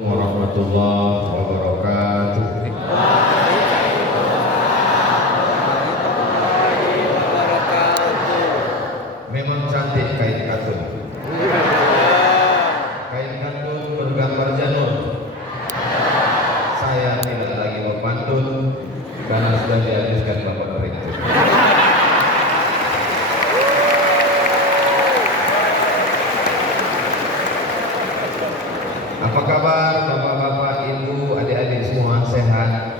Warahmatullahi wabarakatuh. Memang cantik kain katun. Kain katun bergambar janur. Saya tidak lagi berpantun karena sudah dihabiskan Bapak Presiden. Apa kabar bapak-bapak, ibu, adik-adik semua sehat?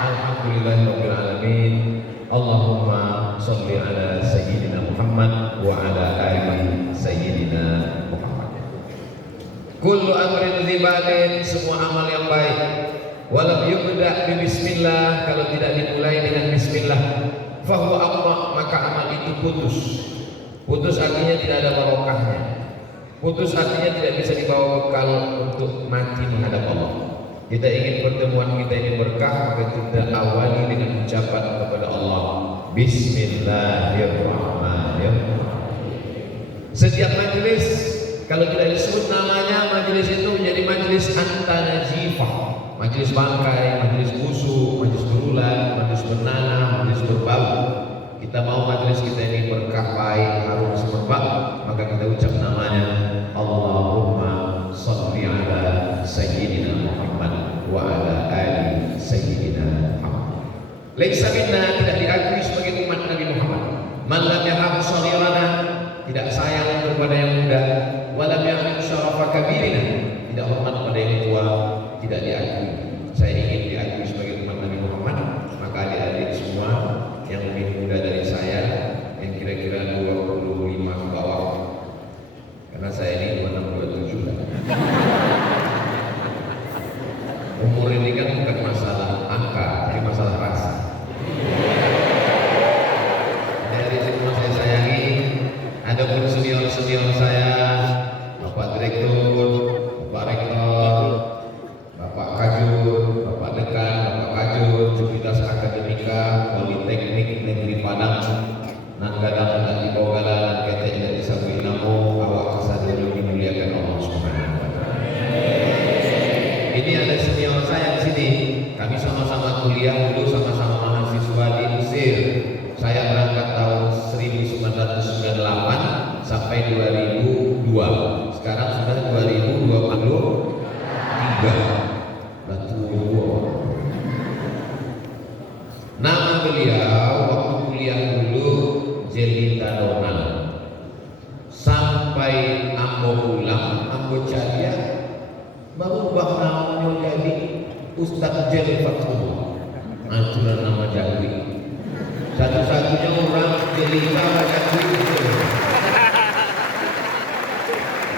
Alhamdulillahirabbil alamin. Allahumma sholli ala sayyidina Muhammad wa ala ali sayyidina Muhammad. Kullu amrin dzibalin, semua amal yang baik. Walam yubda bi bismillah, kalau tidak dimulai dengan bismillah, fahuwa aqta, maka amal itu putus. Putus artinya tidak ada barokahnya. Putus artinya tidak bisa dibawa bekal untuk mati menghadap Allah. Kita ingin pertemuan kita ini berkah, maka kita awali dengan ucapan kepada Allah, Bismillahirrahmanirrahim. Setiap majelis kalau tidak disebut namanya, majelis itu menjadi majelis antanajifah, majelis bangkai, majelis busuk, majelis berulang, majelis bernanah, majelis berbau. Kita mau majelis kita ini berkah, baik, harum, semerbak, maka kita ucap namanya, Allahumma sholli ala sayyidina Muhammad wa ala ali sayyidina Muhammad. Laisa minna, tidak diakui sebagai umat Nabi Muhammad, man lam yarham shaghirana, tidak sayang kepada yang muda, wa lam yarham syarafa kabirina, tidak hormat pada yang tua, tidak diakui. Saya ingin diakui sebagai umat Nabi Muhammad, maka adik-adik semua yang lebih muda dari saya, yang kira-kira 25 ke bawah, karena saya ini 26, 27. Umur ini kan bukan masalah angka, tapi masalah rasa. Dari semua saya sayangi, ada pun senior-senior saya, Bapak Direktur, Bapak Rektor, Bapak Kajur, Bapak Dekan, Bapak Kajur, Civitas Akademika, Politeknik Negeri Padang, Nanggadang di Bogala, Ketek dari Sabu Inamo, awak kesadulu dimuliakan Allah Subhanahu wa Ta'ala. Ini ada senior saya di sini. Kami sama-sama kuliah dulu, sama-sama mahasiswa di Mesir. Saya berangkat tahun 1998 sampai 2002. Sekarang sudah 2023. Nama beliau waktu kuliah dulu Jelita Donald. Sampai ambo pulang, ambo caria, berubah namanya jadi Ustadz Jel Fatullah. Aturan nama jadi satu-satunya orang Jelita baca Google.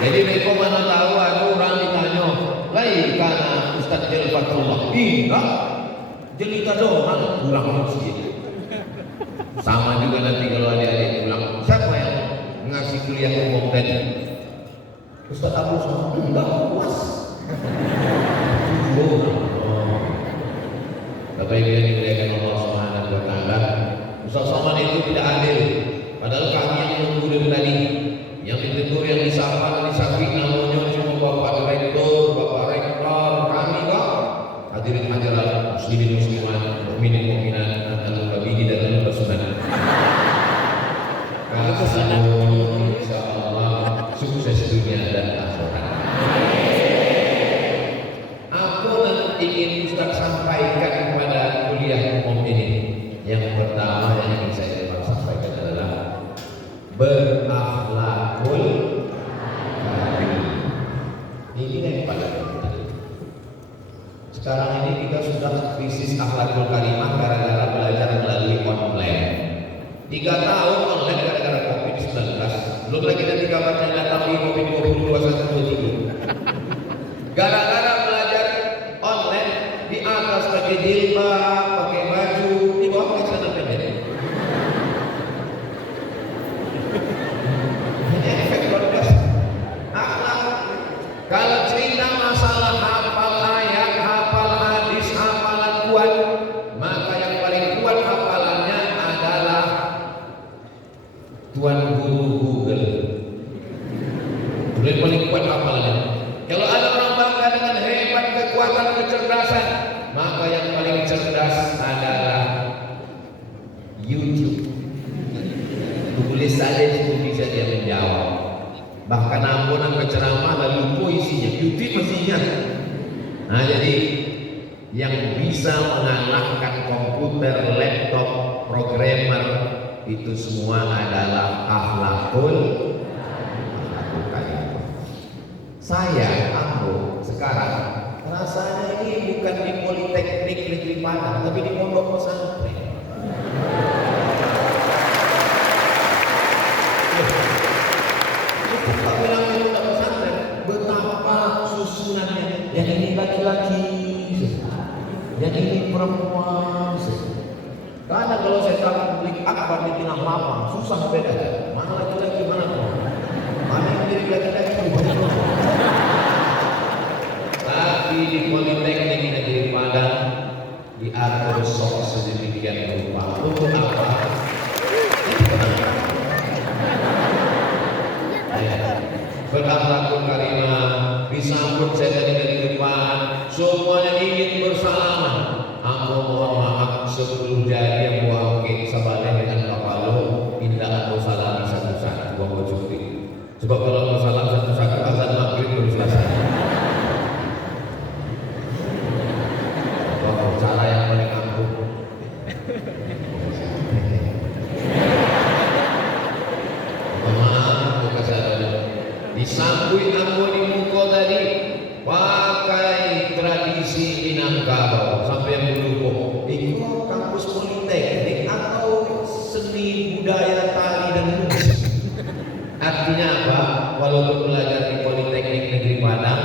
Jadi mereka mana tahu aku orang ditanya, lain karena Ustadz Jel Fatullah. Iya, Jelita Donald kurang sedikit. Sama juga nanti kalau adik-adik bilang, siapa yang ngasih kuliah umum tadi? Ustaz Abu Somad, enggak puas. Bapak Ibu yang dimuliakan Allah Subhanahu wa Ta'ala, Ustaz Somad itu tidak adil. Padahal kami yang menunggu dari tadi, yang ditegur, yang disapa, yang disakit namanya cuma Bapak Direktur, Bapak Rektor, kami kok. Hadirin hadirat, muslimin muslimat, mukminin mukminat, al-babihi dan al-basunan. Insyaallah sukses dunia dan akhirat. Apa yang ingin Ustaz sampaikan kepada kuliah umum ini? Yang pertama yang ingin saya sampaikan adalah berakhlakul karim. Ini yang paling penting. Sekarang ini kita sudah krisis akhlakul karimah gara-gara belajar melalui online. 3 tahun online gara-gara COVID-19. Belum lagi nanti kabarnya datang di COVID-21 gara-gara belajar online, di atas pakai jilbab, pakai baju, di bawah pakai celana pendek. Ini efek luar biasa. Akhlak. Kalau cerita masalah hafal ayat, hafal hadis, hafalan kuat, maka yang paling kuat hafalannya adalah Tuan Guru Google. Paling kuat hafalannya. berceramah lalu lupa isinya. YouTube masih ingat. Nah, jadi yang bisa mengalahkan komputer, laptop, programmer itu semua adalah akhlakul karimah. Saya, Ambo, sekarang rasanya ini bukan di Politeknik Negeri Padang, tapi di pondok pesantren. Kita bilang di pondok pesantren, betapa susunannya. Yang ini laki-laki, yang ini perempuan. Karena kalau saya taruh publik akbar di tengah lapang, susah beda. Mana laki-laki, mana perempuan. Mana yang jadi laki-laki, mana perempuan. Tapi di Politeknik Negeri Padang diatur sok sedemikian rupa. Untuk apa? Berakhlakul karimah, disambut saya dari depan, semuanya ingin bersalaman. Aku mohon maaf sebelum jadi yang buangke sabalnya dengan kapalo, indah atau salam satu-satu buang cuti. Sebab kalau mau salam satu-satu azan maghrib baru selesai. Cara yang paling ampuh. Maaf, aku kesalahan. Disambui aku di muka tadi pakai tradisi Minangkabau sampai yang berhubung. Itu kampus politeknik atau seni budaya tari dan musik. Artinya apa? Walaupun belajar di Politeknik Negeri Padang,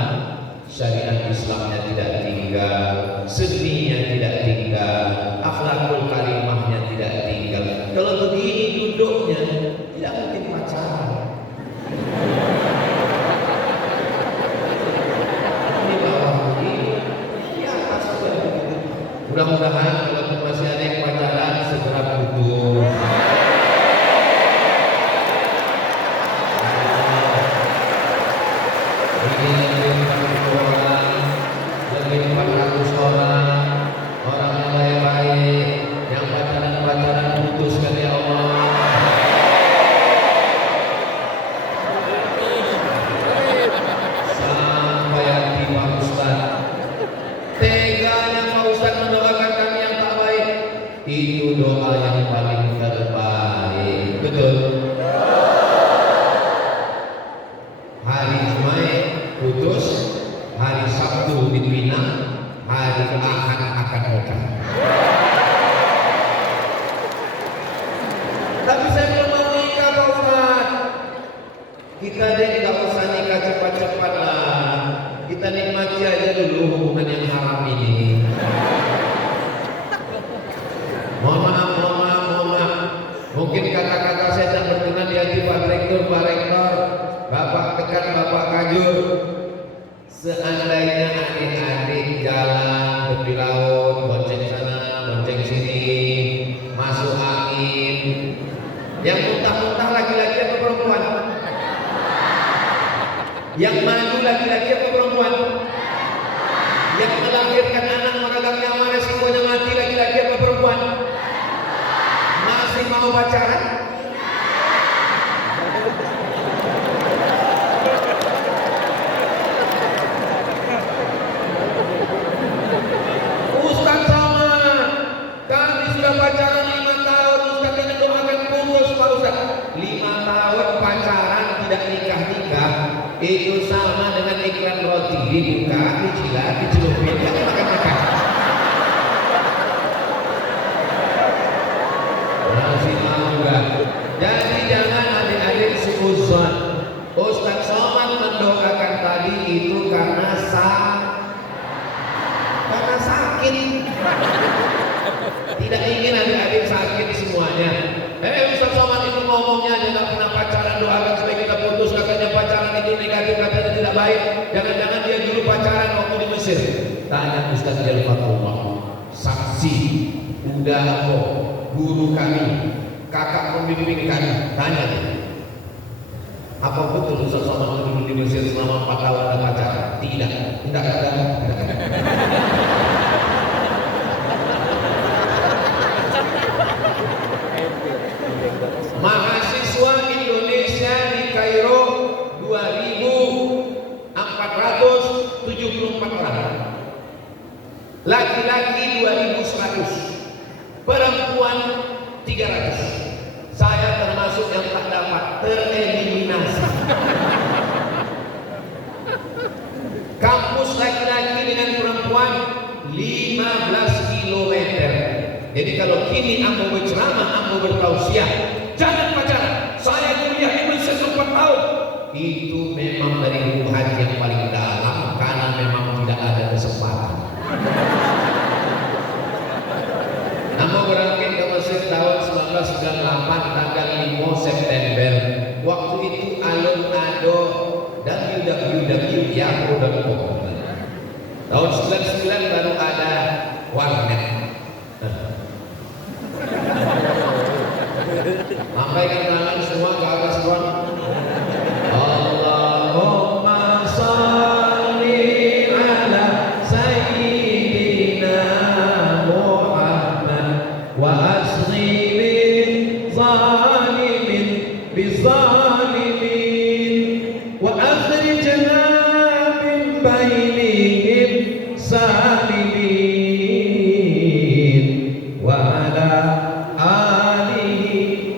syariat Islamnya tidak tinggal, seninya tidak tinggal, akhlakul karimahnya tidak tinggal. Kalau begini duduknya, tidak mungkin pacaran. Di bawah begini, di atas juga begitu. Mudah-mudahan kalau masih ada yang pacaran segera putus. Orang yang baik-baik, yang pacaran putuskan ya Allah. Sampai hati Pak Ustaz. Teganya Pak Ustaz mendoakan kami yang tak baik. Itu doa yang paling terbaik. Betul. Hari Jumat putus, hari Sabtu dipinang, hari Ahad akan nikah. Tapi saya belum mau nikah Pak Ustaz. Kita deh nggak usah nikah cepat-cepat lah. Kita nikmati aja dulu hubungan yang haram ini. Mohon maaf. Mungkin kata-kata saya tak berkenan di hati Pak Rektor, Bapak Tekan, Bapak Kajur. Seandainya adik-adik jalan tepi laut, bonceng sana, bonceng sini, masuk angin, yang muntah-muntah laki-laki atau perempuan? Yang maju laki-laki atau perempuan? Yang melahirkan anak meragam mana resikonya mati laki-laki atau perempuan? Masih mau pacaran? Ustaz Somad, kami sudah pacaran 5 tahun. Ustaz ini doakan putus Pak Ustaz. 5 tahun pacaran tidak nikah-nikah, itu sama dengan iklan roti dibuka, dicilat, dicelupin, ya makan-makan. Masih mau juga. Jadi jangan adik-adik suuzon. Ustaz Somad mendoakan tadi itu karena sakit. Tidak ingin adik-adik sakit semuanya. Ustaz Somad itu ngomongnya aja nggak pernah pacaran, doakan supaya kita putus. Katanya pacaran itu negatif, katanya tidak baik. Jangan-jangan dia dulu pacaran waktu di Mesir. Tanya Ustaz Jalfatullah, saksi, udah guru kami, kakak pembimbing kami, tanya dia. Apa betul Ustaz Somad dulu di Mesir selama 4 tahun ada pacaran? Tidak ada. Mahasiswa Indonesia di Kairo 2000 100, perempuan 300. Saya termasuk yang tak dapat, tereliminasi. Kampus laki-laki dengan perempuan 15 km. Jadi kalau kini aku berceramah, aku bertausiah, jangan pacaran, saya kuliah di Indonesia 4 tahun, itu memang dari hati yang paling dalam, karena memang tidak ada kesempatan. Nama berangkat ke Mesir tahun 1998 tanggal 5 September. Waktu itu alun ado www ya udah tahun 99 baru ada warnet. Sampai kenalan semua ke atas ruang. Allahumma sholli ala sayyidina Muhammad wa asri min zalimin bizalimin wa akhrijna min bainihim salimin wa ala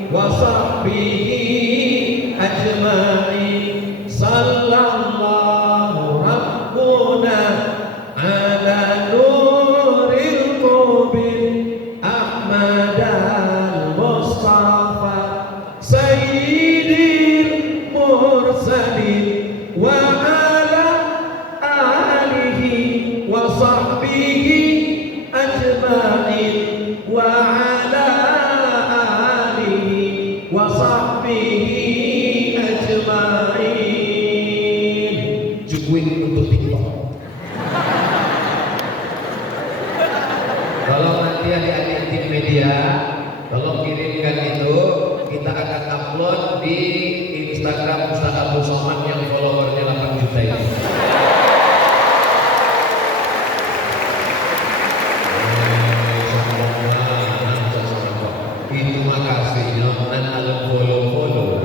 wa sahbihi ajma'in. Sallallahu rabbuna ala nuril qubil Ahmad al-Mustafa sayyidil mursalin wa ala alihi wa sahbihi ajma'in wa ala wa sahbihi ajma'in. Cukuin untuk TikTok. Tolong nanti adik-adik tim media, tolong kirimkan itu, kita akan upload di Instagram Ustaz Abdul Somad yang followernya 8 juta ini. Itu makasihnya nan alun follow.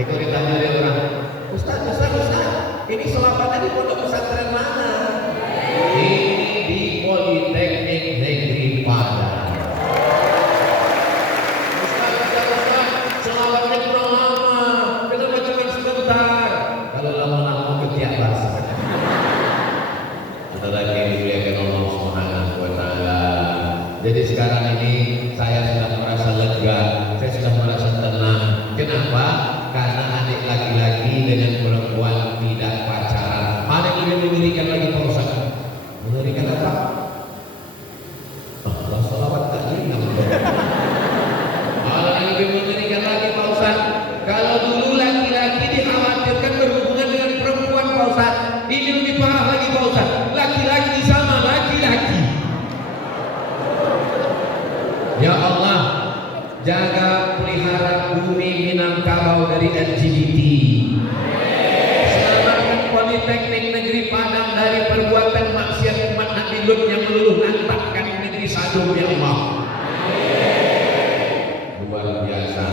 Itu ditanya dia orang, Ustaz, ini selapannya di pondok pesantren mana? Ini di Politeknik Negeri Padang. Ustaz, selapannya kurang lama. Kenapa cuma sebentar? Kalau lama-lama ketiapas. Ada lagi yang dimuliakan Allah Subhanahu wa Ta'ala. Jadi sekarang ini saya sudah merasa lega, saya sudah merasa tenang. Kenapa? Karena adik laki-laki dengan perempuan tidak pacaran. Mana yang lebih mengerikan lagi Pak Ustaz? Mengerikan apa? Allah salawat tadi. Mana yang lebih mengerikan lagi Pak Ustaz? Kalau dulu laki-laki dikhawatirkan berhubungan dengan perempuan Pak Ustaz, ini lebih parah lagi Pak Ustaz. Laki-laki sama laki-laki. Ya Allah, jaga pelihara bumi Minangkabau dari LGBT. Selamatkan Politeknik Negeri Padang dari perbuatan maksiat umat Nabi Lut yang meluluh lantakkan negeri Sadum ya Allah. Luar biasa.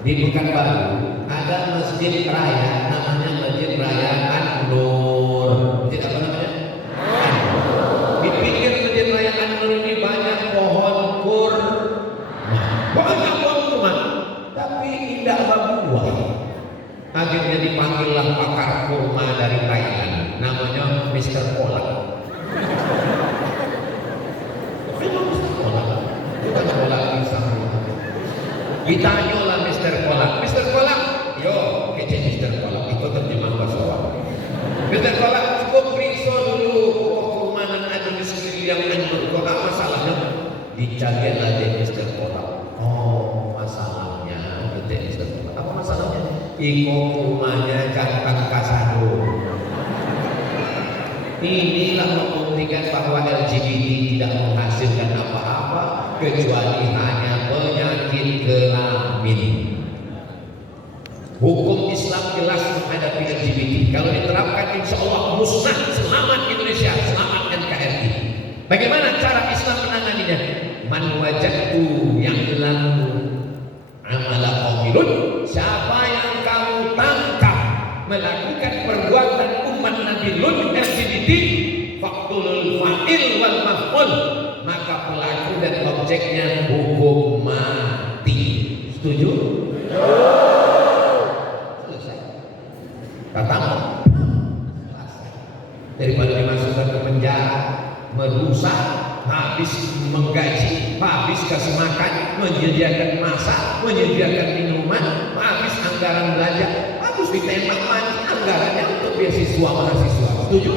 Di Pekanbaru ada masjid raya, namanya Masjid Raya An-Nur. Masjid apa namanya? Di pinggir Masjid Raya An-Nur ini banyak pohon kurma. Banyak pohon kurma, tapi tidak berbuah. Akhirnya dipanggillah pakar kurma dari Thailand, namanya Mr. Polak. Memang Mr. Polak, bukan Polak pisang. Ditanyalah Mr. Polak, Mr. Polak, yo kece Mr. Polak, itu terjemah bahasa Arab. Mr. Polak, cukup periksa dulu pokok kurma dan ada di sekeliling yang An-Nur. Kok apa masalahnya? Dijaga lagi Mr. Polak. Oh, masalahnya gitu Mr. Polak. Apa masalahnya? Iko rumahnya jantan kasado. Inilah membuktikan bahwa LGBT tidak menghasilkan apa-apa kecuali hanya penyakit kelamin. Hukum Islam jelas menghadapi LGBT. Kalau diterapkan insya Allah musnah, selamat Indonesia, selamat NKRI. Bagaimana cara Islam menanganinya? Man wajadtu yang hilang amala qaumilun, siapa yang kamu tangkap melakukan perbuatan umat Nabi Lut LGBT, faqtulul fa'il wal maf'ul makmul, maka pelaku dan objeknya hukum mati. Setuju? Selesai. Katamu daripada dimasukkan ke penjara, merusak, habis menggaji, habis kasih makan, menyediakan masak, menyediakan minuman, habis anggaran belanja, habis ditembak mati anggarannya untuk beasiswa mahasiswa. Setuju?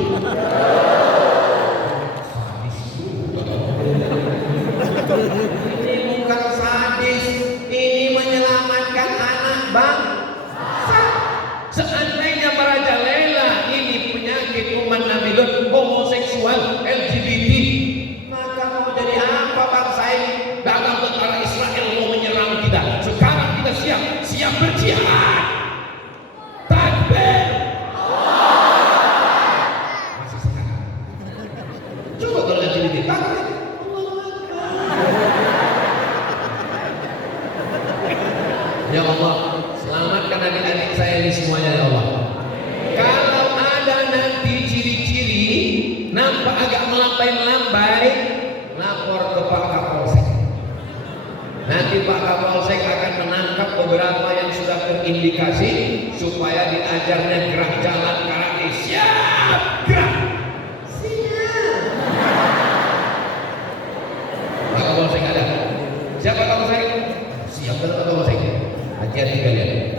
Ini bukan sadis, ini menyelamatkan anak bangsa. Seandainya merajalela ini penyakit umat Nabi Lut, homoseksual, LGBT, maka mau jadi apa bangsa ini? Dalam tentara Israel mau menyerang kita. Sekarang kita siap berjihad. Takbir. Masih sekarang. Coba kalau LGBT takbir. Ya Allah, selamatkan adik-adik saya ini semuanya ya Allah. Kalau ada nanti ciri-ciri nampak agak melambai-melambai, lapor ke Pak Kapolsek. Nanti Pak Kapolsek akan menangkap beberapa yang sudah terindikasi supaya diajarnya gerak jalan karate. Siap, gerak. Siap. Pak Kapolsek ada. Siapa Kapolsek? Siap Pak Kapolsek. Hati-hati kalian.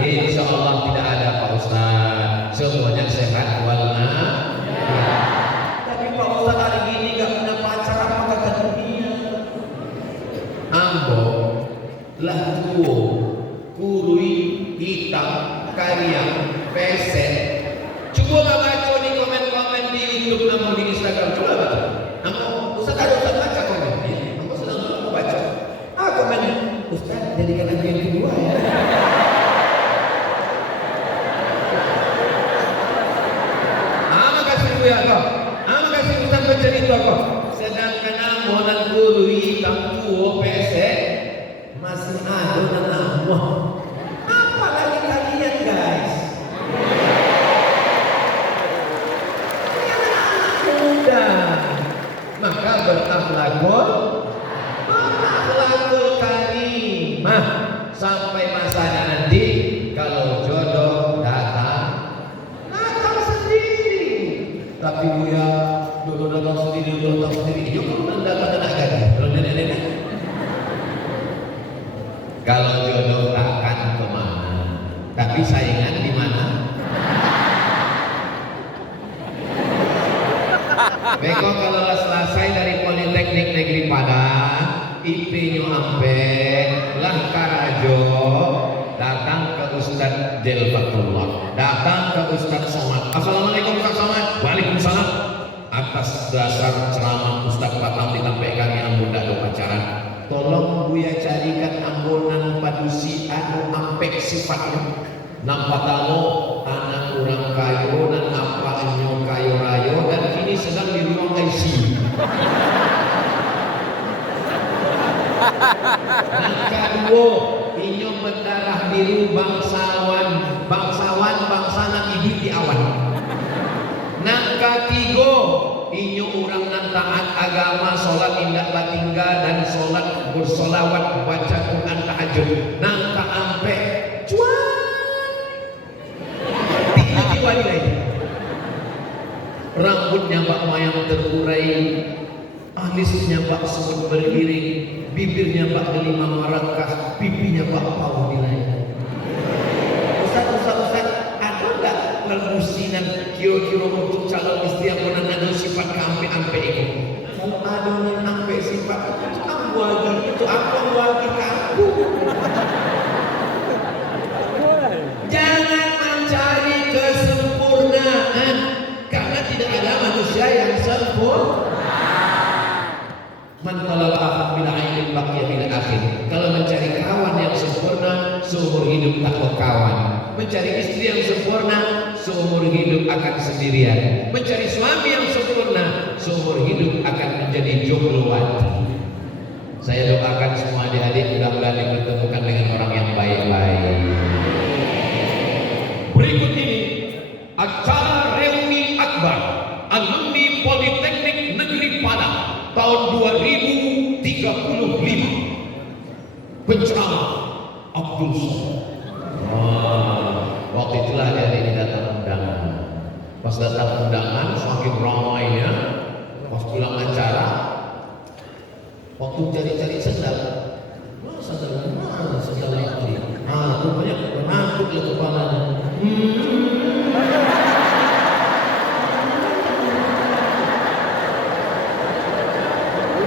Insya Allah tidak ada Pak Ustaz. Semuanya sehat walafiat. Tapi Pak Ustaz hari ini gak punya pacar, apa kata dunia? Ambo lah tuo kurui hitam kariang peset. Coba baca di komen-komen di YouTube namun di Instagram. Coba baca. Namun Ustaz ada Ustaz baca komen. Namun sedang baca. Komen Ustaz jadikan aja yang kedua ya. Makasih Bu ya kok. Makasih Ustaz bercerita kok. Sedangkan ambo dan guru hitam tuo pesek masih ada dan ambo. Apalagi kalian guys. Anak muda. Maka berakhlakul karimah sampai masanya nanti kalau jodoh datang sendiri. Tapi Buya jodoh datang sendiri. Yuk kan datang gaji. Kalau nenek-nenek. Kalau jodoh akan kemana? Tapi saingan di mana? Beko kalau selesai dari Politeknik Negeri Padang, IP-nya ampek, lah karajo, datang ke Ustadz Jelfatullah, datang ke Ustadz Somad. Assalamualaikum Ustadz Somad. Waalaikumsalam. Atas dasar ceramah Ustadz Batam ditampaikan yang ambo dak pacaran. Tolong Buya carikan ambonan padusi anu ampek sifatnya. Nampak tamu anak kurang kayo dan apa enyo kayo rayo dan kini sedang di ruang ICU. Nangka duo inyo berdarah biru bangsawan bangsana hidup di awan. Nangka tigo inyo orang nan taat agama, sholat indak batingga dan sholat bersolawat baca Quran tahajud. Nangka ampe cuan tinggi lagi. Rambutnya bak mayang terurai, alisnya bak semut beriring, bibirnya bak delima marangkah, pipinya bak pau nilai. Ustaz, ada enggak permusinan kira-kira untuk calon istri yang pernah ada sifat keampe-ampe itu? Kalau ada yang ampe sifat itu aku lagi kaku. Jangan mencari kesempurnaan karena tidak ada manusia yang sempurna. Man talaqaha bil ainin baqiya bil akhir. Kalau mencari kawan yang sempurna, seumur hidup tak berkawan. Mencari istri yang sempurna, seumur hidup akan sendirian. Mencari suami yang sempurna, seumur hidup akan menjadi jombloan. Saya doakan semua adik-adik mudah-mudahan dipertemukan dengan orang yang baik-baik. Berikut ini acara reuni akbar alumni Politeknik Negeri Padang Pas datang undangan, semakin ramainya. Pas pulang acara, waktu cari-cari sendal, mana sendal lagi? Rupanya menakut ke kepalanya.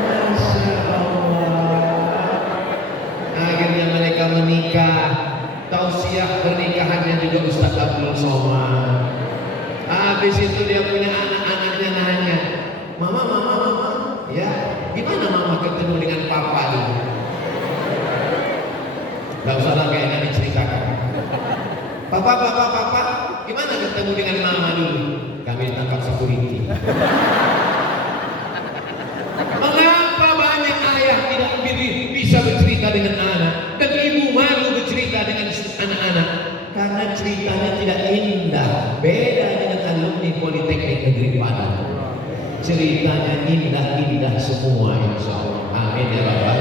Masya Allah. Akhirnya mereka menikah. Tausiah pernikahannya juga Ustaz Abdul Somad. Habis itu dia punya anak-anaknya nanya, mama, ya gimana mama ketemu dengan papa dulu? Gak usah lah kayaknya diceritakan. Papa, gimana ketemu dengan mama dulu? Kami ditangkap security. Mengapa banyak ayah tidak bisa bercerita dengan anak dan ibu malu bercerita dengan anak-anak? Karena ceritanya tidak indah. Beda dengan alumni Politeknik Negeri Padang. Ceritanya indah-indah semua, insya Allah. Amin ya Rabbal.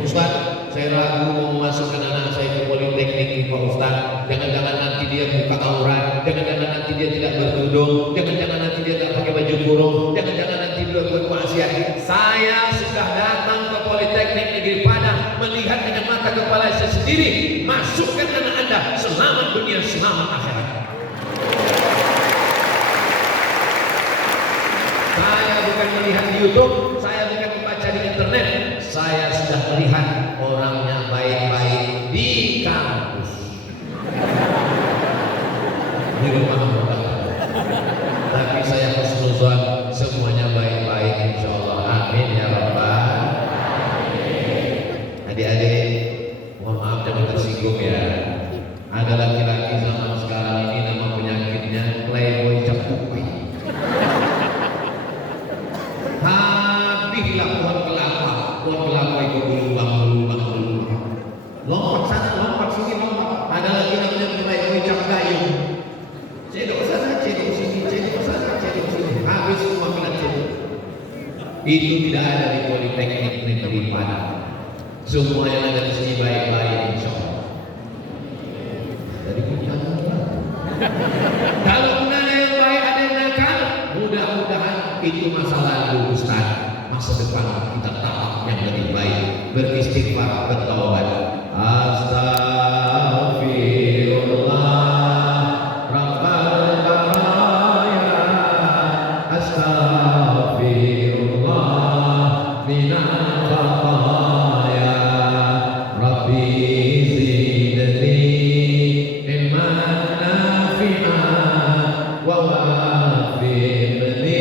Ustaz, saya ragu mau memasukkan anak saya ke Politeknik ini Pak Ustaz. Jangan-jangan nanti dia buka aurat, jangan-jangan nanti dia tidak berkerudung, jangan-jangan nanti dia tidak pakai baju kurung, jangan-jangan nanti dia bermaksiat. Saya sudah datang ke Politeknik Negeri Padang, melihat dengan mata kepala saya sendiri. Masukkan anak Anda, selamat dunia, selamat akhirat. Saya bukan melihat di YouTube, saya bukan membaca di internet, saya sudah melihat orangnya baik-baik di kampus, di rumah orang. Tapi saya husnuzon semuanya baik-baik, insya Allah. Amin ya Rabbal. Adik-adik, mohon maaf jangan tersinggung ya. Ada laki-laki zaman sekarang ini nama penyakitnya playboy cakupai. Habislah pohon kelapa itu berlubang. Lompat sana, lompat sini, lompat. Ada lagi namanya playboy cap gayung. Cedok sana, cedok sini, cedok sana, cedok sini. Habis semua kena cedok. Itu tidak ada di Politeknik Negeri Padang. Semua yang ada di sini baik-baik, insya Allah. Jadi kalau ada yang baik, ada yang nakal, mudah-mudahan itu masa lalu Ustaz. Masa depan kita tahap yang lebih baik. Beristighfar, bertaubat. Astaghfirullah Rabbal baraya. Astaghfirullah minal khataya. Rabbi zidni ilman nafi'an wa wafirni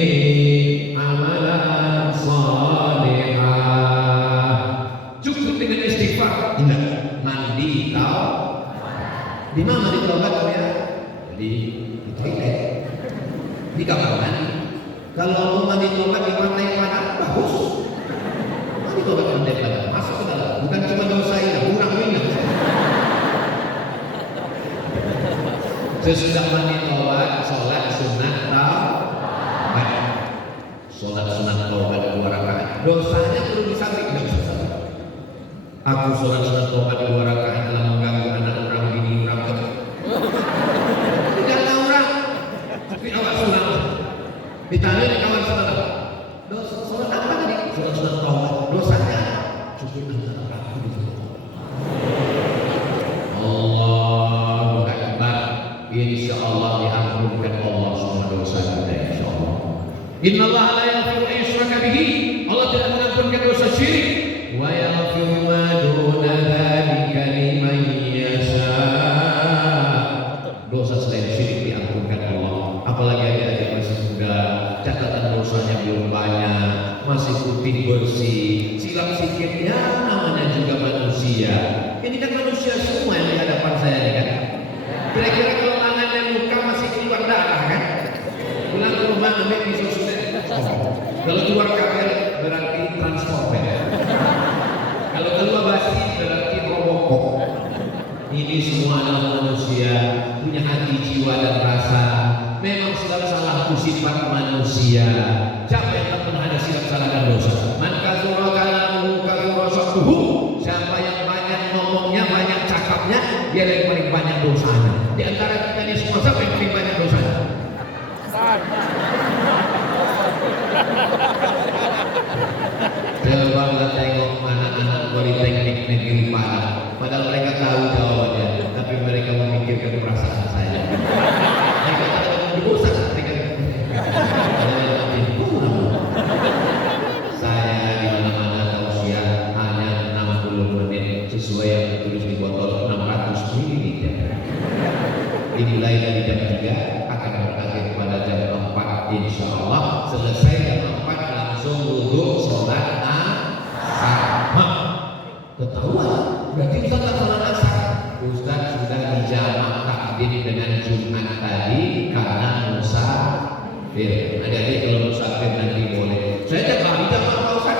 amalan salihah. Cukup dengan istighfar. Ingat, mandi tahu di mana mandi taubat ya? Di toilet, di kamar mandi. Kalau mau mandi taubat di pantai Padang bagus. Mandi taubat di pantai Padang masuk ke dalam. Bukan cuma dosa ini, kurang minyak. Sesudah mandi taubat, sholat sunat taubat. Sholat sunat taubat 2 rakaat. Dosanya perlu disabik, tidak bisa sabik. Aku sholat sunat taubat 2 rakaat telah mengganggu anak orang, bini orang. Tidak tahu orang, tapi awak sunat. Ditanya di kawan saudara, dosa sholat apa tadi? Sholat sunat taubat. Dosanya cukup antara aku di situ. Allahu Akbar. Insya Allah diampunkan Allah semua dosa kita, insya Allah. Inna Allah la yaghfiru an yushraka bihi. Allah tidak mengampunkan dosa syirik. Wa yaghfiru ma duna dzalika liman yasha. Dosa selain syirik diampunkan Allah. Apalagi adik-adik masih muda, catatan dosanya belum banyak, masih putih bersih, silap sikitnya namanya juga manusia. Ini kan manusia semua yang di hadapan saya ini kan. Kira-kira kalau tangan dan muka masih keluar darah kan? Pulang ke rumah ambil pisau sudah. Kalau keluar kabel berarti transformer. Kalau keluar basi berarti robokop. Ini semua adalah manusia, punya hati, jiwa dan rasa. Memang segala salah itu sifat manusia. Siapa yang tak pernah ada silap salah dan dosa? Man kasura kalamuhu kasura sabtuhu. Siapa yang banyak ngomongnya, banyak cakapnya, dia yang paling banyak dosanya. Di antara kita ini semua siapa yang paling banyak dosanya? ketahuan. Berarti Ustaz tak salat asar. Ustaz sudah dijamak takdim dengan Jumat tadi karena musafir. Adik-adik kalau musafir nanti boleh. Saya tak tahu jamak Pak Ustaz.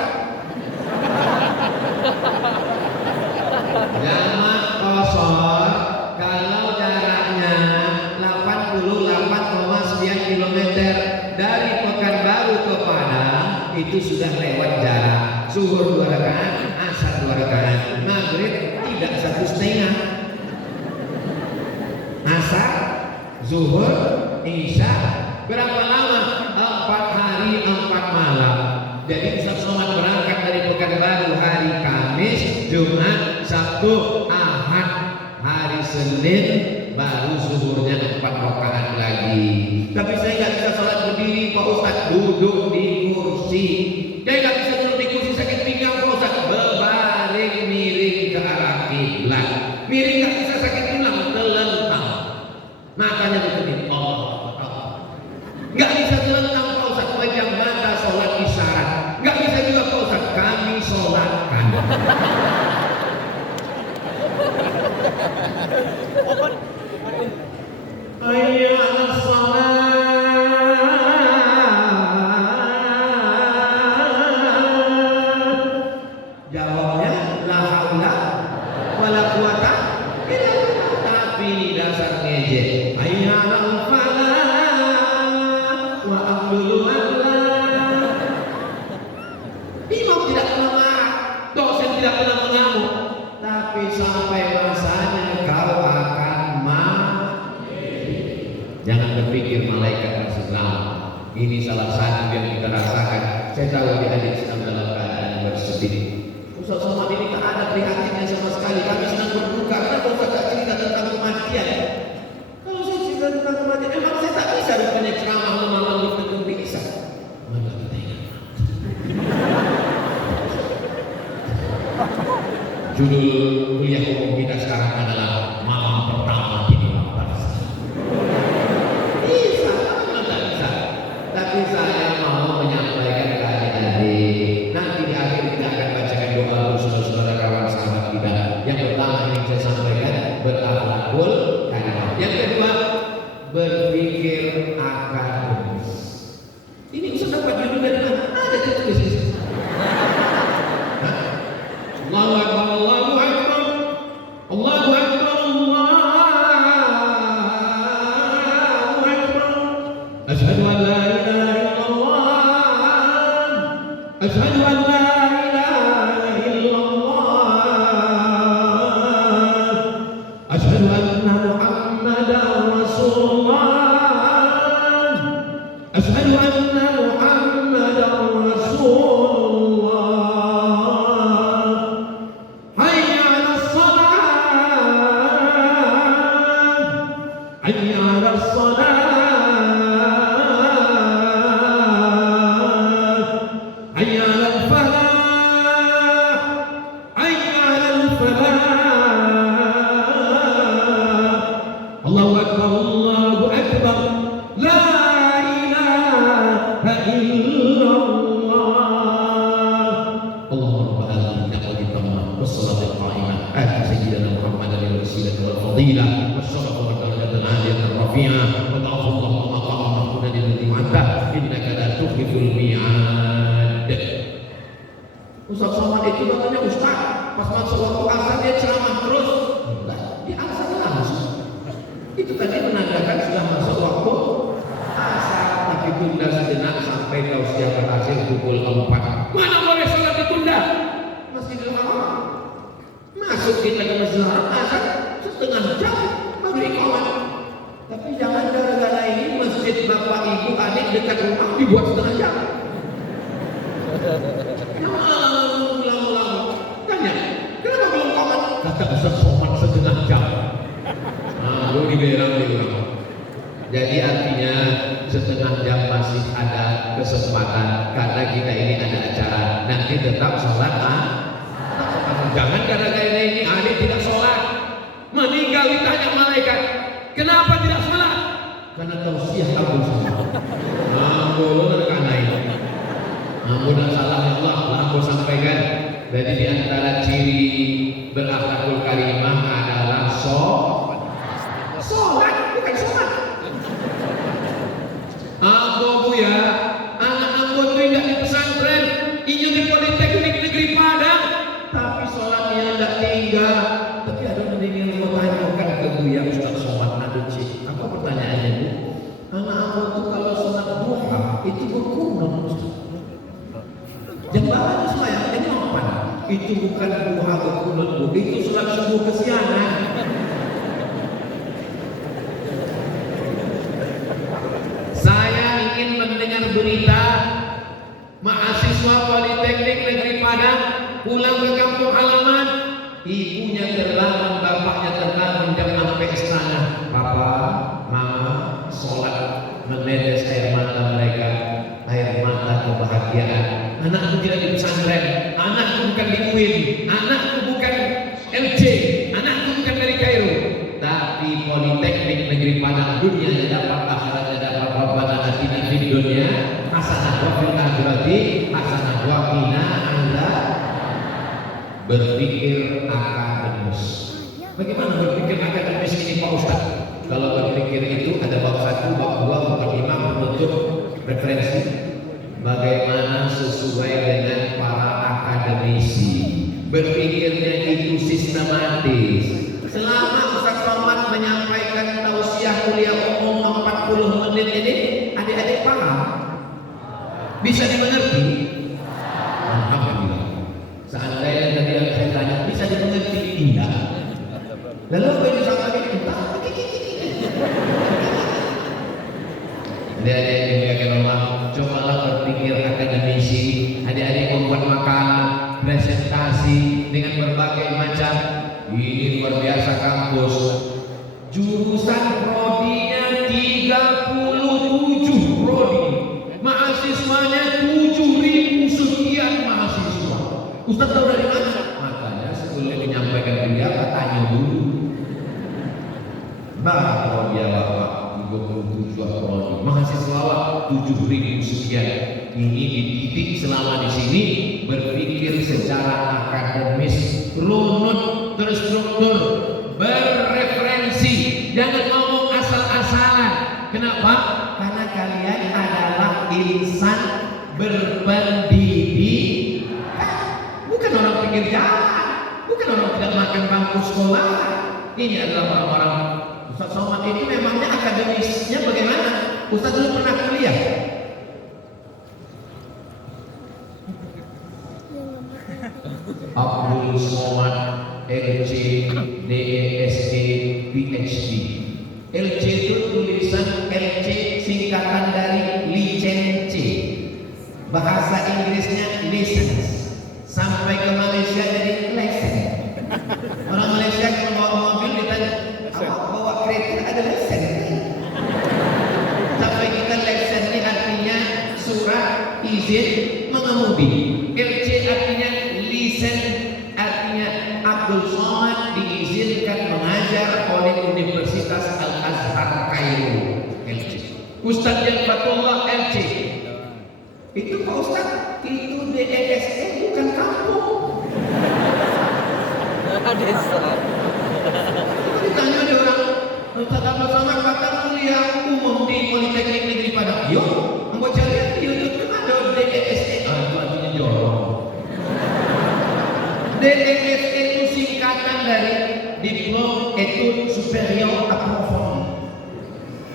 Jamak kosor kalau jaraknya 88, sekian kilometer dari Pekanbaru ke Padang itu sudah lewat jarak. Zuhur 2 rakaat, asar 2 rakaat, maghrib tidak 1,5. Asar, zuhur, isya berapa lama? 4 hari 4 malam. Jadi Ustaz Somad berangkat dari Pekanbaru hari Kamis, Jumat, Sabtu, Ahad, hari Senin baru zuhurnya 4 rakaat lagi. Tapi saya nggak bisa sholat berdiri Pak Ustaz, duduk di kursi. Saya nggak bisa duduk di kursi, sakit pinggang Pak Ustaz, berbaring miring ke arah kiblat. Miring nggak bisa, sakit tulang, telentang. Matanya begini, nggak bisa telentang Pak Ustaz, pejam mata sholat isyarat. Nggak bisa juga Pak Ustaz, kami sholatkan. Hayya 'alas shalah. Jawabnya la haula wala quwata illa billah. Tapi dasar ngejek. Hayya 'alal falah wa aqbulu Allah. Imam tidak pernah marah, dosen tidak pernah mengamuk, tapi sampai masanya kau akan jangan berpikir malaikat masih selamat. Ini salah satu yang kita rasakan. Saya tahu adik-adik sedang dalam keadaan bersedih. Ustaz Somad ini tak ada prihatinnya sama sekali. Kami sedang berduka karena Ustaz tak cerita tentang kematian. Kalau saya cerita tentang kematian, memang saya tak bisa rupanya ceramah malam itu bisa. Mana kita ingat? Judul kuliah umum kita sekarang adalah malam pertama di tapi saya mau menyampaikan ke adik-adik. Nanti di akhir kita akan bacakan doa untuk saudara kawan sahabat kita. Yang pertama ini saya sampaikan berakhlakul karimah. Yang kedua berpikir akademis. Ini bisa dapat judul dari mana? Ada tertulis di sini. Allahu Akbar, Allahu Akbar, Allahu Akbar, Allahu Akbar. Asyhadu an la أشهد أن لا إله إلا الله أشهد أن محمدا رسول الله أشهد أن محمدا رسول الله حي على الصلاة حي على الصلاة حي على الفلاح حي على الفلاح الله أكبر الله أكبر لا إله إلا الله اللهم رب هذه الدعوة التامة والصلاة القائمة آت سيدنا محمدا الوسيلة والفضيلة والشرف والدرجة العالية الرفيعة وابعثه اللهم مقاما محمودا الذي وعدته إنك لا تخلف الميعاد. Ustaz Somad itu katanya Ustaz, pas masuk waktu asar dia ceramah terus. Di asar langsung. Itu tadi menandakan sudah masuk waktu asar, tapi tunda sejenak sampai tausiah berakhir pukul 4. Mana boleh salat ditunda? Masjidil Haram. Masuk kita ke Masjidil Haram asar setengah jam baru iqamah. Tapi jangan gara-gara ini masjid bapak ibu adik dekat rumah dibuat setengah jam. Tanya, kenapa belum komat? Kata Ustaz Somad setengah jam. Lu diberang di rumah. Jadi artinya setengah jam masih ada kesempatan karena kita ini ada acara. Nanti tetap sholat. Jangan gara-gara ini adik tidak sholat, meninggal ditanya malaikat, kenapa tidak sholat? Karena tausiah Abu Somad. Boleh karena ini. Mudah salah ya Allah, aku sampaikan Jadi di antara ciri berakhlakul karimah adalah sholat, bukan sholat. Ambo bu ya, anak ambo itu tidak di pesantren, inyo di Politeknik Negeri Padang, tapi sholatnya tidak tinggal. Tapi ada mendengar mau tanyakan ke bu ya Ustaz sholat nado cik. Apa pertanyaannya bu? Anak ambo itu kalau sholat duha itu berkunut. Jemaah saya ini apa? Itu bukan duha berkunut bu, itu sholat subuh kesiangan. Ingin mendengar berita mahasiswa Politeknik Negeri Padang pulang ke kampung halaman, ibunya terbangun, bapaknya terbangun jam sampai istana. Papa, mama, sholat, menetes air mata mereka, air mata kebahagiaan. Anakku tidak di pesantren, anakku bukan di UIN, anakku bukan LC, anakku bukan dari Kairo, tapi Politeknik Negeri Padang, dunia dapat, akhiratnya dapat. Rabbana atina fid dunya hasanah wa fil akhirati hasanah wa qina adzabannar. Berpikir akademis. Bagaimana berpikir akademis ini Pak Ustaz? Kalau berpikir itu ada bab 1, bab 2, bab 5 menuntut referensi. Bagaimana sesuai dengan para akademisi. Berpikirnya itu sistematis. Selama Ustaz Somad menyampaikan tausiah kuliah umum 40 menit ini, adik-adik paham? Bisa dimengerti? Alhamdulillah. Seandainya tadi yang saya tanya bisa dimengerti, tidak. Lalu apa yang disampaikan kita? Adik-adik yang dimuliakan Allah, cobalah berpikir akademisi. Adik-adik membuat makalah, presentasi dengan berbagai macam. Ini luar biasa kampus. Jurusan prodinya 37 prodi. Mahasiswanya 7.000 sekian mahasiswa. Ustaz tahu dari mana? Makanya sebelum menyampaikan dia tanya dulu. Nah, kalau dia bapak 27 prodi, mahasiswa 7.000 sekian. Ini dididik selama di sini berpikir secara akademis, runut, terstruktur, berreferensi, jangan ngomong asal-asalan. Kenapa? Karena kalian adalah insan berpendidikan, bukan orang pinggir jalan, bukan orang tidak makan bangku sekolah. Ini adalah orang-orang. Ustaz Somad ini memangnya akademisnya bagaimana? Ustaz dulu pernah kuliah. Abdul Somad LC DSC PhD. LC itu tulisan LC singkatan dari licence, bahasa Inggrisnya license. Sampai ke Malaysia jadi lesson. Orang Malaysia kalau bawa mobil ditanya, awak bawa kereta ada lesson? Sampai kita lesson ini artinya surat izin mengemudi. LC artinya lisen, artinya Abdul Somad diizinkan mengajar oleh Universitas Al-Azhar Kairo. LC. Ustadz yang Fatullah LC. Itu Pak Ustadz, itu DSE bukan kampung. Ditanya ada orang, Ustadz Abdul Somad kata kuliah umum di Politeknik Negeri Padang. Yo, mau cari di YouTube kan ada DSE. Itu artinya jorong. DSE itu singkatan dari Diplom Etudes Supérieures Approfondies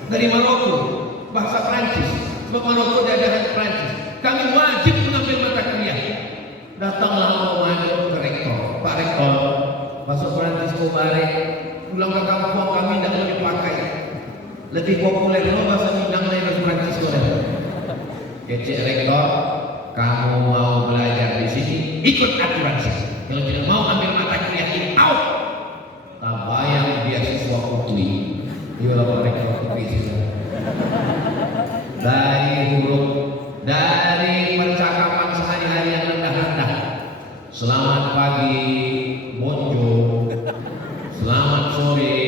dari Maroko, bahasa Prancis. Sebab Maroko jajahan Prancis. Kami wajib mengambil mata kuliah. Datanglah Muhammad ke rektor, Pak Rektor, bahasa Prancis Kobare, pulang ke kampung kami tidak mau dipakai. Lebih populer loh bahasa Minang dari bahasa Prancis Kobare. Kecik Rektor, kamu mau belajar di sini, ikut aturan saya. Kalau tidak mau ambil mata kuliah ini, out. Tak bayang beasiswa UI. Iyalah Pak Rektor UI. Dari huruf, dari percakapan sehari-hari yang rendah-rendah. Selamat pagi, bonjour. Selamat sore,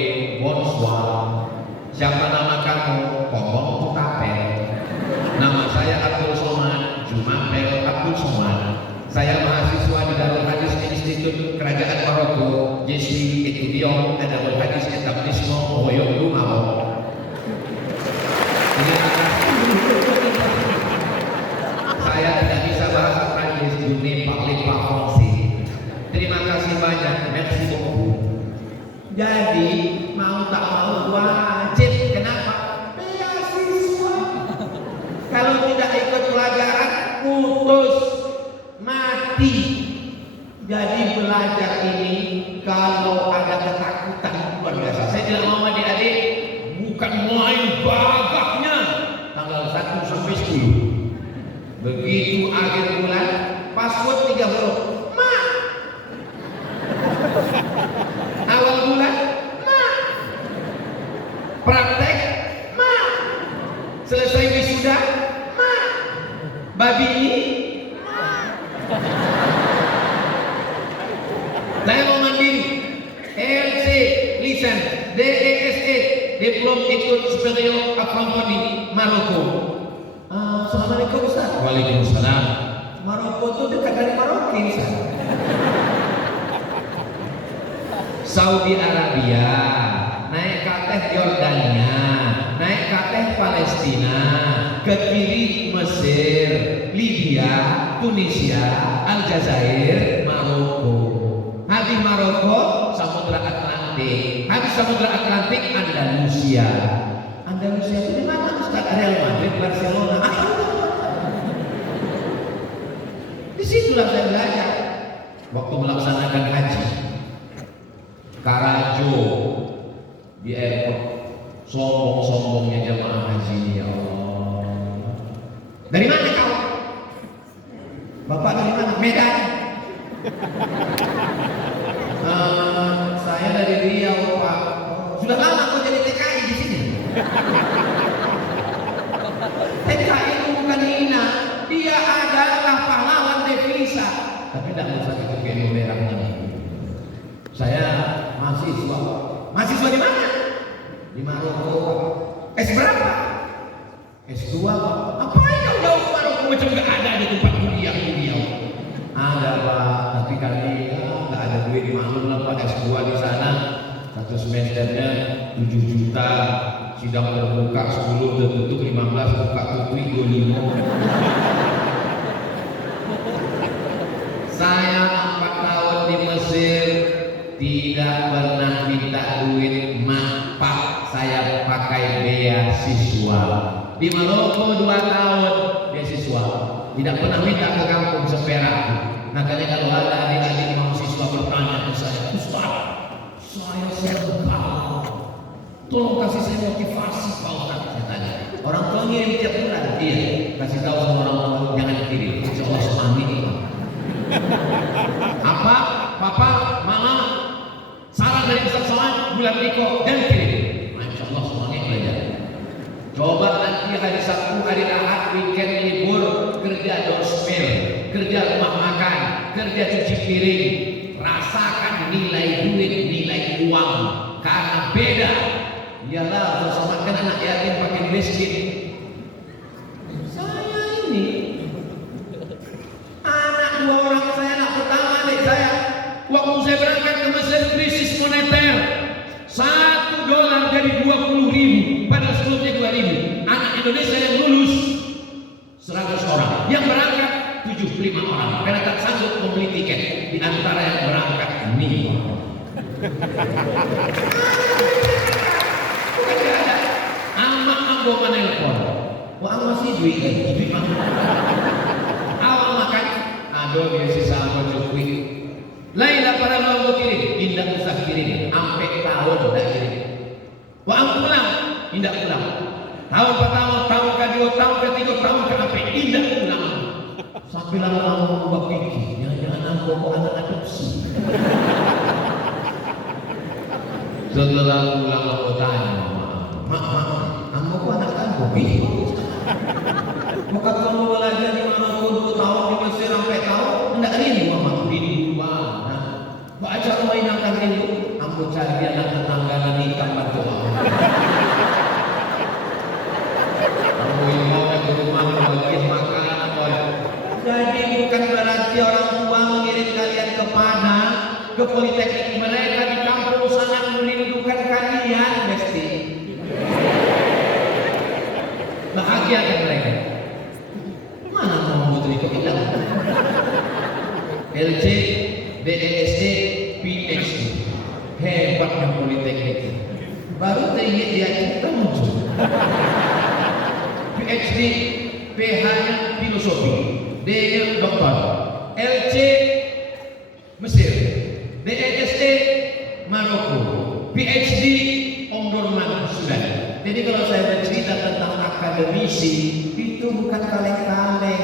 bonsoir. Siapa nama kamu? Kokong Pokapel. Nama saya Abdul Somad, Jumapel Abdul Somad. Saya mahasiswa di Darul Hadis Institut Kerajaan Maroko, Jesli Etudiant dan Hadis Etablissement Royaume du Maroc. Saya tidak bisa bahasa Prancis, je ne parle pas français. Terima kasih banyak, merci beaucoup. Jadi mau tak mau wajib, kenapa? Beasiswa. Kalau tidak ikut pelajaran, putus, mati. Jadi belajar ini kalau ada ketakutan luar biasa. Saya tidak mau adik-adik bukan main gagahnya tanggal 1 sampai 10. Begitu akhir bulan, password 3 huruf. Ma. Awal bulan, ma. Praktek, ma. Selesai wisuda, ma. Babi ini, ma. Saya mau mandiri. LC, lisan, DESE, Diplom Études Supérieures Approfondies, Maroko. Assalamualaikum Ustaz. Waalaikumsalam. Maroko itu dekat dari Maroke, Ustaz. Saudi Arabia, naik ke teh Yordania, naik ke teh Palestina, ke kiri Mesir, Libya, Tunisia, Aljazair, Maroko. Habis Maroko, Samudra Atlantik. Habis Samudra Atlantik, Andalusia. Andalusia itu di mana Ustaz? Real Madrid, Barcelona. Disitulah saya belajar. Waktu melaksanakan haji, Karajo di airport, sombong-sombongnya jamaah haji, ya Allah. Dari mana kau? Bapak dari mana? Medan. Saya dari Riau, Pak. Sudah lama kau jadi TKI di sini. TKI itu bukan hina, dia adalah pahlawan devisa. Tapi tidak usah itu kayak merahnya. Saya mahasiswa. Mahasiswa di mana? Di Maroko. S berapa? S2. Ngapain kau jauh ke Maroko macam nggak ada di tempat kuliah Riau? Ada Pak, tapi kami nggak ada duit, maklum lah Pak. S2 di sana satu semesternya 7 juta, sidang terbuka 10, tertutup 15, buka tutup 25. Saya 4 tahun di Mesir tidak pernah minta duit, mak pak saya pakai beasiswa. Di Maroko 2 tahun beasiswa, tidak pernah minta ke kampung seperak. Makanya kalau ada adik-adik mahasiswa bertanya ke saya, Ustaz, saya serba, tolong kasih saya motivasi Pak Ustaz. Saya tanya, orang tua ngirim tiap bulan? Iya, kasih tahu sama orang tua jangan kirim, insya Allah amin. Apa? Papa, mama, salam dari Ustaz Somad, bulan Niko, dan kirim. Insya Allah semuanya belajar. Coba nanti hari Sabtu, hari Ahad, weekend libur, kerja doorstep, kerja rumah makan, kerja cuci piring, rasakan nilai duit, nilai uang, karena beda. Iyalah, bersamakan anak yatim pakai miskin. Saya ini, anak 2 orang saya, anak pertama adik saya, waktu saya berangkat ke Mesir krisis moneter, $1 jadi 20.000, padahal sebelumnya 2.000. Anak Indonesia yang lulus 100 orang, yang berangkat 75 orang, karena tak sanggup membeli tiket. Di antara yang berangkat ini bukan ada amak ambo menelpon, wah masih duit awal makan, aduh beasiswa apa cukup. Lain para mau kirim, tidak usah kirim, sampai tahun tidak kirim. Wah pulang, tidak pulang. Tahun pertama, tahun kedua, tahun ketiga, tahun keempat, tidak pulang. Sampai lama-lama berubah pikir, jangan-jangan aku anak adopsi. Setelah pulang aku tanya, Mak, aku anak adopsi. Bukan kamu belajar di Maroko 2 tahun di Mesir sampai tahun, tidak rindu Mama, rindu mana? Baca mainkan rindu, aku cari anak tetangga dan nikah bantu Mama. Kamu ini mau ke rumah bagian makanan apa? Jadi bukan berarti orang tua mengirim kalian ke Padang politeknik, mereka di kampung sangat merindukan kalian, Besti. Bahagia kan mereka? Mana mau putri kok hilang? LC, BESD, PhD, hebatnya politeknik. Baru teringat dia kita muncul. PhD, PH-nya filosofi, D-nya doktor, LC Mesir, BESD Maroko, PhD Omdurman Sudan. Jadi kalau saya bercerita tentang akademisi, itu bukan kaleng-kaleng.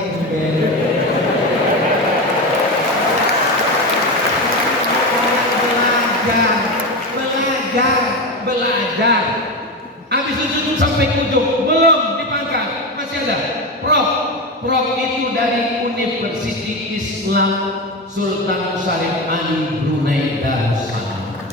Belajar. Habis itu sampai ke ujung, belum dipangkat, masih ada. Prof itu dari Universiti Islam Sultan Syarif Ali Brunei Darussalam.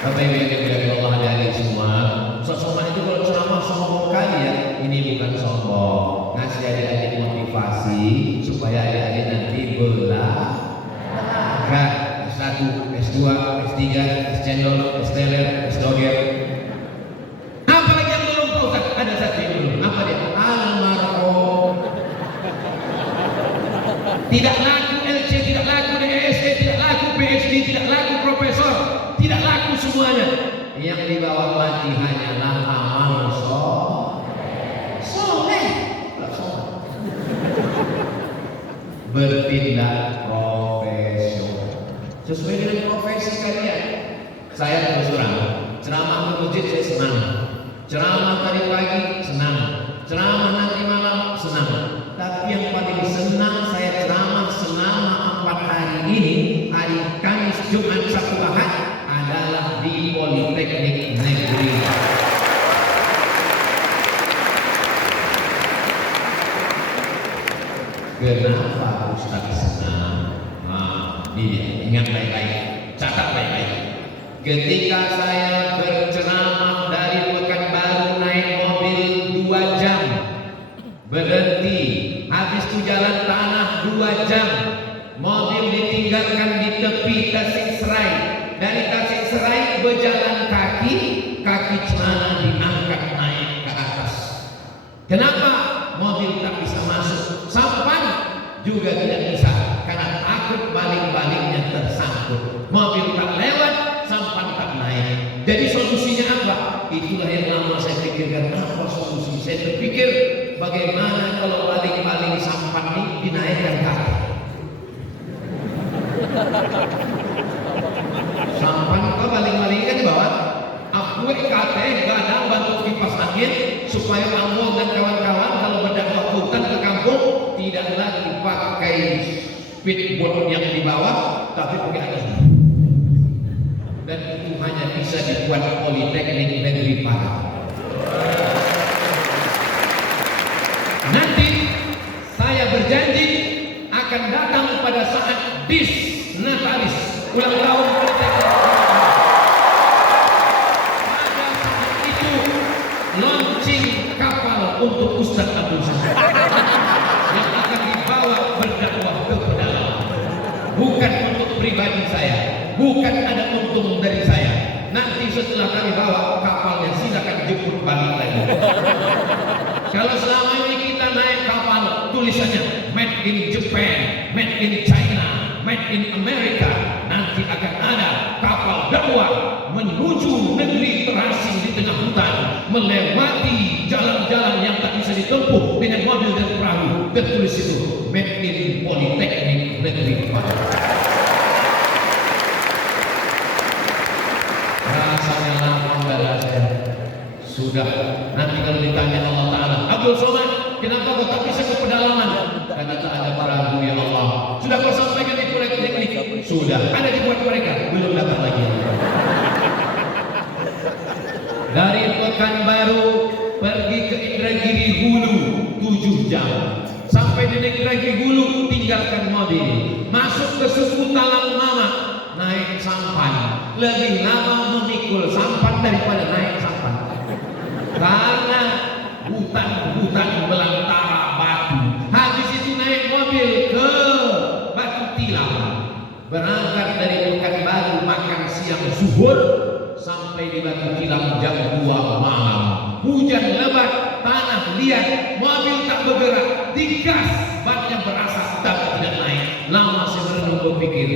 Bapak Ibu yang dimuliakan Allah hadirin semua, Ustaz Somad itu kalau ceramah sombong kali ya. Ini bukan sombong, ngasih adik-adik motivasi supaya adik-adik nanti belajar. S1, S2, S3, S-Channel, S-Teler, S-Doger. Apa lagi yang belum Pak Ustaz? Ada satu yang belum. Apa dia? Almarhum. Tidak laku LC, tidak laku DSD, tidak laku PhD, tidak laku profesor, tidak laku semuanya. Yang dibawa mati hanyalah amal soleh. Bertindak profesional sesuai dengan profesi kalian. Saya terus terang, ceramah di masjid saya senang, ceramah tadi pagi senang, ceramah nanti malam senang. Tapi yang paling senang saya ceramah selama 4 hari ini, hari Kamis, Jumat, Sabtu, Ahad adalah di Politeknik Negeri. Kenapa Ustaz senang? Ini ingat baik-baik, catat baik-baik. Ketika saya berceramah dari Pekanbaru naik mobil 2 jam, berhenti, habis itu jalan tanah 2 jam, mobil ditinggalkan di tepi Tasikserai. Dari Tasikserai berjalan kaki celana diangkat naik ke atas. Kenapa mobil tak bisa masuk? Sampan juga tidak bisa, karena takut baling-balingnya tersangkut. Mobil tak lewat, sampan tak naik. Jadi solusinya apa? Itulah yang lama saya pikirkan. Apa solusi? Saya berpikir bagaimana kalau baling-baling sampan ini dinaikkan kaki. Sampan kau baling-baling kan di bawah. Aku kate gadang bantu kipas angin supaya Amol dan kawan-kawan kalau berdakwah hutan ke kampung tidak lagi pakai speedboat yang di bawah, tapi pakai atas. Dan itu hanya bisa dibuat Politeknik Negeri Padang. Nanti saya berjanji akan datang pada saat bis Natalis ulang tahun Politeknik. Pada saat itu launching kapal untuk Ustaz Abdul Somad yang akan dibawa berdakwah ke pedalaman. Bukan untuk pribadi saya, bukan ada untung dari saya. Nanti setelah kami bawa kapalnya, silakan jemput balik lagi. Kalau selama ini kita naik kapal tulisannya Made in Japan, Made in China, Made in America, nanti akan ada kapal dakwah menuju negeri terasing di tengah hutan, melewati jalan-jalan yang tak bisa ditempuh dengan mobil dan perahu. Tertulis itu Made in Politeknik Negeri Padang. Rasanya lapang dada saya. Sudah, nanti kalau ditanya Allah Ta'ala, Abdul Somad, kenapa kau tak bisa ke pedalaman? Karena tak ada perahu ya Allah. Sudah kau sampaikan di Politeknik? Sudah, ada dibuat mereka, belum datang lagi. Dari Pekanbaru pergi ke Indragiri Hulu 7 jam. Sampai di Indragiri Hulu tinggalkan mobil, masuk ke suku Talang Mama, naik sampan. Lebih lama memikul sampan daripada naik sampan. Karena hutan-hutan belantara batu. Habis itu naik mobil ke zuhur sampai di Batu Kilang jam 2 malam. Hujan lebat, tanah liat, mobil tak bergerak, digas, bannya berasap tapi tidak naik. Lama saya merenung berpikir,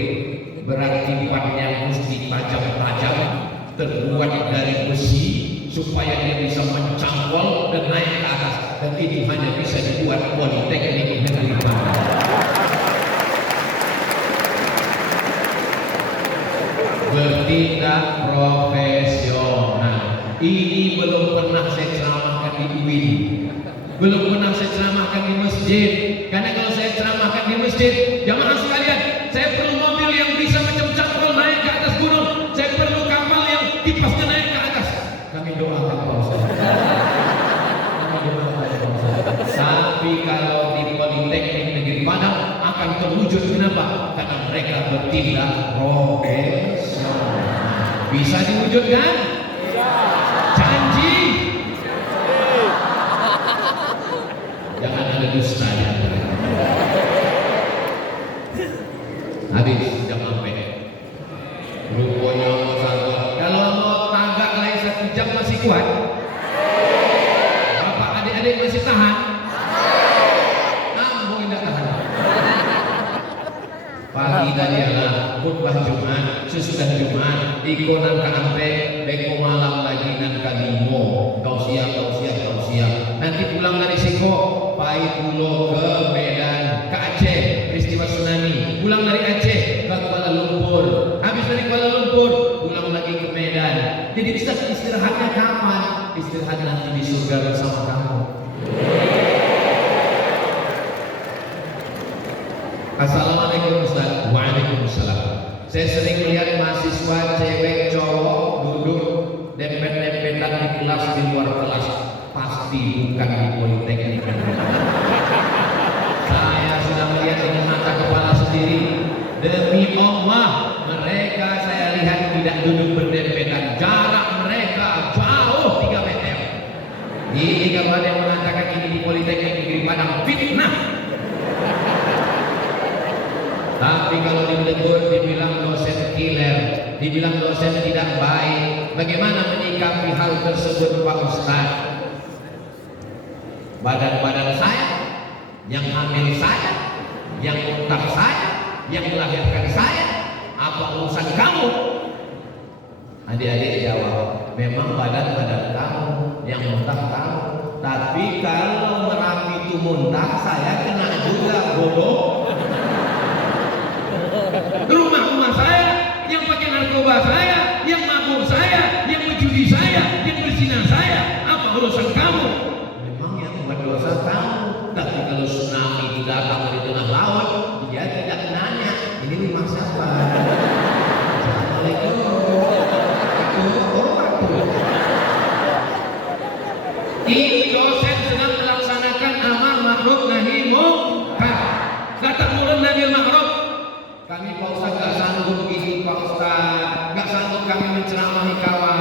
berarti bannya mesti tajam-tajam, terbuat dari besi supaya dia bisa mencangkol dan naik ke atas, dan itu hanya bisa dibuat Politeknik Negeri Bandung. Bertindak profesional. Ini belum pernah saya ceramahkan di UIN, belum pernah saya ceramahkan di masjid. Karena kalau saya ceramahkan di masjid, jamaah sekalian, saya perlu mobil yang bisa macam cangkol naik ke atas gunung. Saya perlu kapal yang kipasnya naik ke atas. Kami doakan Pak Ustaz. Tapi kalau di Politeknik Negeri Padang akan terwujud. Kenapa? Karena mereka bertindak profesional. Bisa diwujudkan? Janji. Jangan ada dusta ya. Habis jam sampai. Rupanya kalau mau tagak lagi 1 jam masih kuat. Bapak adik-adik masih tahan. Ambo tidak tahan. Pagi tadi adalah khutbah Jumat, sesudah Jumat ikonan kampe, beko malam lagi dan kalimo. Kau siap. Nanti pulang dari Siko, pai pulau ke Medan, ke Aceh, peristiwa tsunami. Pulang dari Aceh ke Kuala Lumpur. Habis dari Kuala Lumpur, pulang lagi ke Medan. Jadi bisa istirahatnya kapan? Istirahat nanti di surga bersama kamu. Assalamualaikum Ustaz. Waalaikumsalam. Saya sering melihat mahasiswa cewek cowok duduk dempet-dempetan di kelas di luar kelas. Pasti bukan di Politeknik. Saya sudah melihat dengan mata kepala sendiri. Demi Allah, mereka saya lihat tidak duduk berdempetan. Jarak mereka jauh 3 meter. Ini kalau ada yang mengatakan ini di Politeknik Negeri Padang, fitnah. Tapi kalau ditegur dibilang dosen killer, dibilang dosen tidak baik. Bagaimana menyikapi hal tersebut Pak Ustaz? Badan-badan saya, yang hamil saya, yang muntah saya, yang melahirkan saya, apa urusan kamu? Adik-adik jawab, memang badan-badan kamu, yang muntah kamu. Tapi kalau Merapi itu muntah, saya kena juga bodoh. Rumah-rumah saya, yang pakai narkoba saya, yang mabuk saya, yang menjudi saya, yang berzina saya, apa urusan kamu? Memang yang buat dosa kamu. Tapi kalau tsunami itu datang dari tengah laut, dia tidak nanya, ini rumah siapa? Assalamualaikum. Ini dosen sedang melaksanakan amar ma'ruf nahi munkar. Datang murid nabil ma'ruf. Kami Pak Ustaz gak sanggup ini Pak Ustaz, gak sanggup kami menceramahi kawan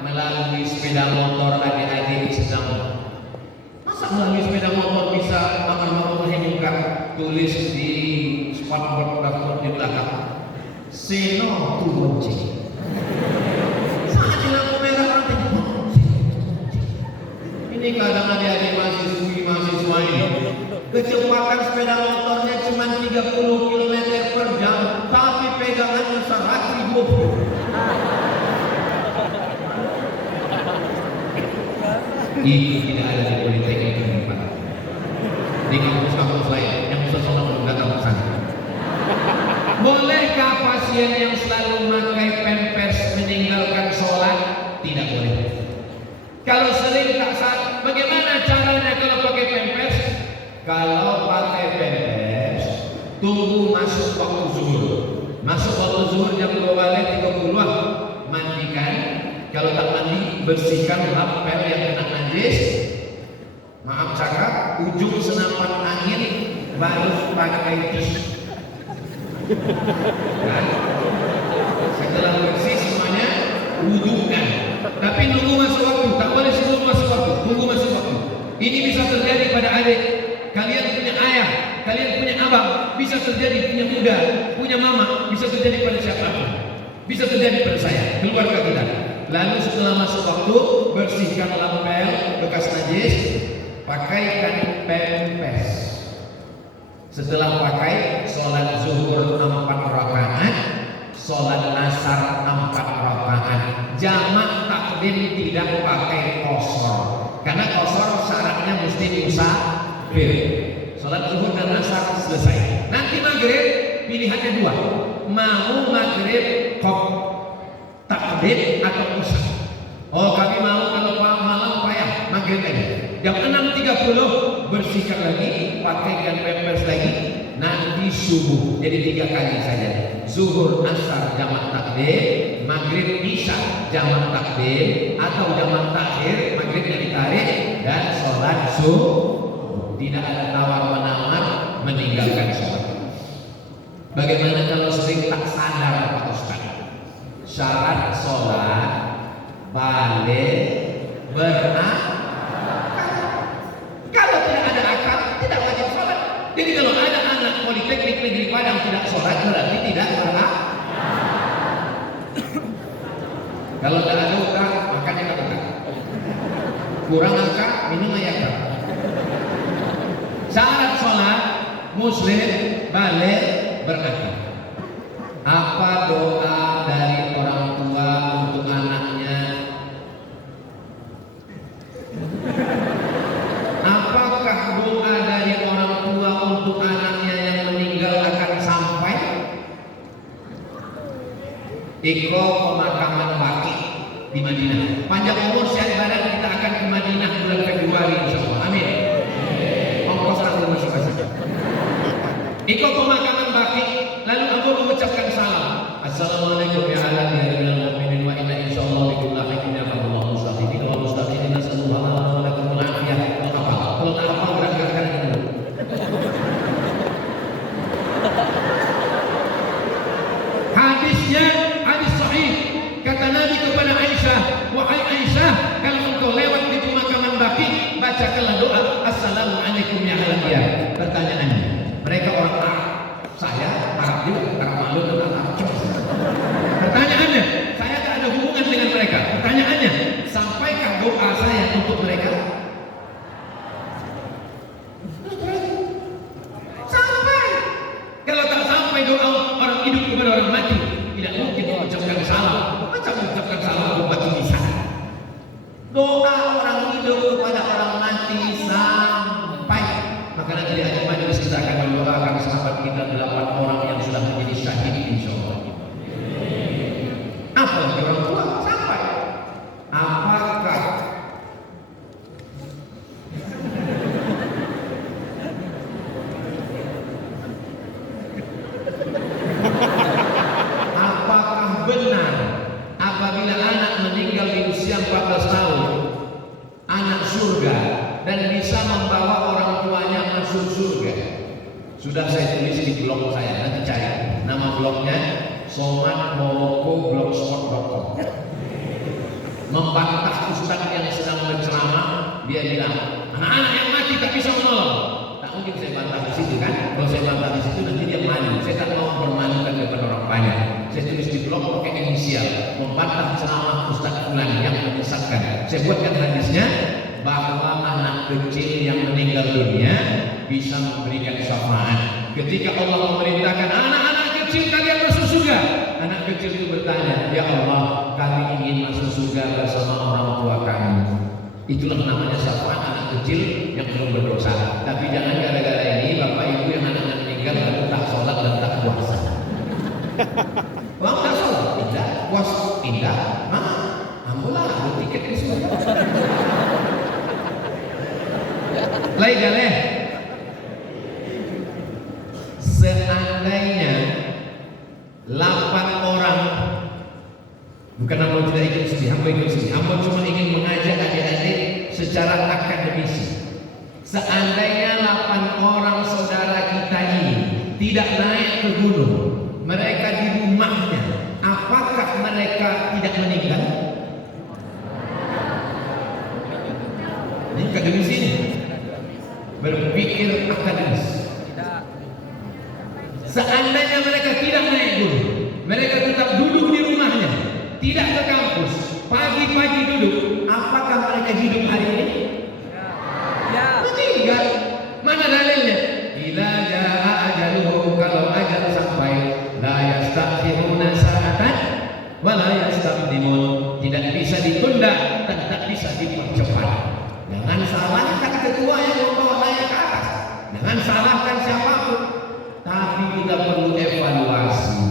melalui sepeda motor. Adik-adik sedang, masa melalui sepeda motor bisa amar ma'ruf nahi munkar? Tulis di spotboard di belakang, seno tu bonci. Saat di lampu merah orang tengok. Ini kadang adik-adik mahasiswa ini kecepatan sepeda motornya cuma 30 km per jam, tapi pegangannya 120. Itu tidak ada di Politeknik ini Pak. Di kampus-kampus lain yang seseorang belum datang ke sana. Bolehkah pasien yang selalu memakai pampers meninggalkan sholat? Tidak boleh. Kalau sering tak sah, bagaimana caranya kalau pakai pampers? Kalau pakai pampers, tunggu masuk waktu zuhur. Masuk waktu zuhur jam 12:30, mandikan. Kalau tak mandi, bersihkan lapel yang kena najis. Maaf cakap, ujung senapan angin baru pakai tisu. Kan? Setelah bersih semuanya, wudhukan. Tapi nunggu masuk waktu, tak boleh sebelum masuk waktu. Tunggu masuk waktu. Ini bisa terjadi pada adik. Kalian punya ayah, kalian punya abang, bisa terjadi punya muda, punya mama, bisa terjadi pada siapapun. Bisa terjadi pada saya, keluarga kita. Lalu setelah masuk waktu, bersihkan lampel bekas najis, pakaikan pempes. Setelah pakai, sholat zuhur 4 rakaat, sholat asar 4 rakaat. Jamak takdim tidak pakai qashar, karena qashar syaratnya mesti musafir. Sholat zuhur dan asar selesai. Nanti maghrib pilihannya 2, mau maghrib takdim atau isya. Oh, kami mau kalau malam payah maghrib aja. Jam 6.30 bersihkan lagi, pakaikan pempes lagi, nanti subuh. Jadi 3 kali saja. Zuhur asar jamak takdim, maghrib isya jamak takdim, atau jamak takhir maghribnya ditarik, dan sholat subuh. Tidak ada tawar-menawar meninggalkan sholat. Bagaimana kalau sering tak sadar Pak Ustaz? Syarat sholat balik berakal. Kalau tidak ada akal, tidak wajib sholat. Jadi kalau ada anak politeknik negeri Padang tidak sholat, berarti tidak berakal. Kalau tidak ada utang, makannya tak utang. Kurang akal, minum ayam. Syarat sholat muslim balik berakal. Apa doa dari orang tua untuk anaknya? Apakah doa dari orang tua untuk anaknya yang meninggal akan sampai? Iko pemakaman baki di Madinah. Panjang umur sehat badan, kita akan ke Madinah bulan Februari insyaallah. Amin. Iko pemakaman baki, lalu aku mengucapkan salam. Assalamualaikum ya ala diyaril mu'minin wa inna insyaallah bikum lahiqin ya Allah mustaqim wa mustaqim nasallallahu alaikum wa afiyah. Kalau tak apa gerak-gerakkan dulu. Hadisnya hadis sahih. Kata Nabi kepada Aisyah, wahai Aisyah, kalau engkau lewat di pemakaman baki, bacakanlah doa Assalamualaikum ya ala diyar. Pertanyaannya, mereka orang Arab, saya Arab juga, Arab malu dan Arab cos. Pertanyaannya, saya tak ada hubungan dengan mereka. Pertanyaannya, sampaikan doa saya untuk mereka? Sampai. Kalau tak sampai doa orang hidup kepada orang mati, tidak mungkin mengucapkan salam. Macam mengucapkan salam untuk mati bisa. Doa orang hidup kepada orang mati sampai. Maka nanti di akhir majelis kita akan mendoakan sahabat kita 8 orang yang sudah menjadi syahid insyaallah. Apalagi orang tua sampai. Apakah benar apabila anak meninggal di usia 14 tahun, anak surga, dan bisa membawa orang tuanya masuk surga? Sudah saya tulis di blog saya, nanti cari nama blognya somatmoloko.blogspot.com. Membantah ustaz yang sedang berceramah, dia bilang anak-anak yang mati tak bisa menolong. Tak mungkin saya bantah di situ kan? Kalau saya bantah di situ nanti dia malu. Saya tak mau mempermalukan kepada orang banyak. Saya tulis di blog pakai inisial, membantah ceramah ustaz fulan yang menyesatkan. Saya buatkan hadisnya bahwa anak kecil yang meninggal dunia bisa memberikan syafaat. Ketika Allah memerintahkan anak-anak kecil kalian masuk surga, anak kecil itu bertanya, ya Allah, kami ingin masuk surga bersama orang tua kami. Itulah namanya syafaat anak kecil yang belum berdosa. Tapi jangan gara-gara ini bapak ibu yang anaknya meninggal lalu tak sholat dan tak puasa. Bang, tak sholat tidak, puasa tidak, ambulah ada tiket di surga. Galeh. Seandainya 8 orang, bukan hamba tidak ikut sini, hamba ikut sini. Hamba cuma ingin mengajak adik-adik secara akademisi. Seandainya 8 orang saudara kita ini tidak naik ke gunung, mereka di rumahnya, apakah mereka tidak meninggal? Ini akademis ini. Berpikir akademis. Seandainya mereka tidak naik gunung, mereka tetap duduk di rumah ketua yang membawa naik ke atas. Jangan salahkan siapapun, tapi kita perlu evaluasi,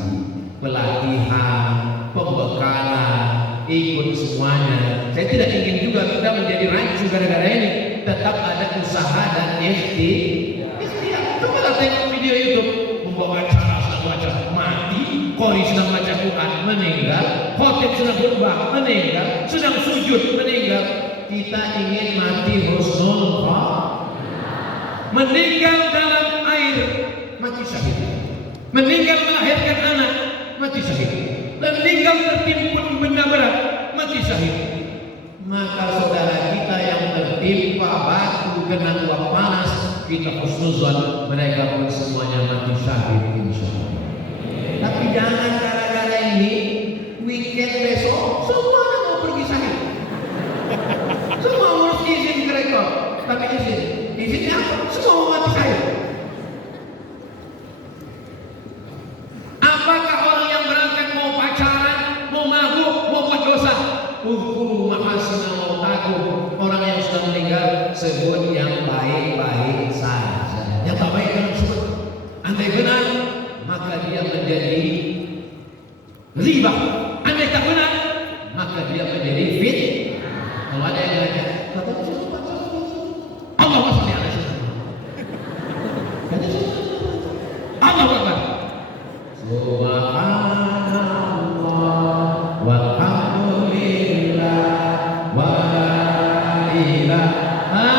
pelatihan, pembekalan, ikut semuanya. Saya tidak ingin juga kita menjadi rancu gara-gara ini. Tetap ada usaha dan ikhtiar. Coba tengok video YouTube, membawa acara sedang baca mati, qori sedang baca Quran meninggal, khotib sedang khutbah meninggal, sedang sujud meninggal. Kita ingin mati husnul khotimah. Meninggal dalam air, mati syahid. Meninggal melahirkan anak, mati syahid. Meninggal tertimbun benda berat, mati syahid. Maka saudara kita yang tertimpa batu kena uap panas, kita husnuzon, mereka pun semuanya mati syahid insyaallah. Tapi jangan gara-gara ini weekend besok semuanya mau pergi syahid. Semua ngurus izin ke rektor, tapi izinnya apa? Semua mau mati syahid. Apakah orang yang berangkat mau pacaran, mau mabuk, mau buat dosa? Mahasina mautakum. Orang yang sudah meninggal sebut yang baik-baik saja. Yang tak baik jangan sebut. Andai benar, maka dia menjadi riba. Andai tak benar, maka dia menjadi fit. Kalau ada yang belajar, Allah sholli ala sayyidina Allah Akbar. Subhanallah walhamdulillah wa la ilaha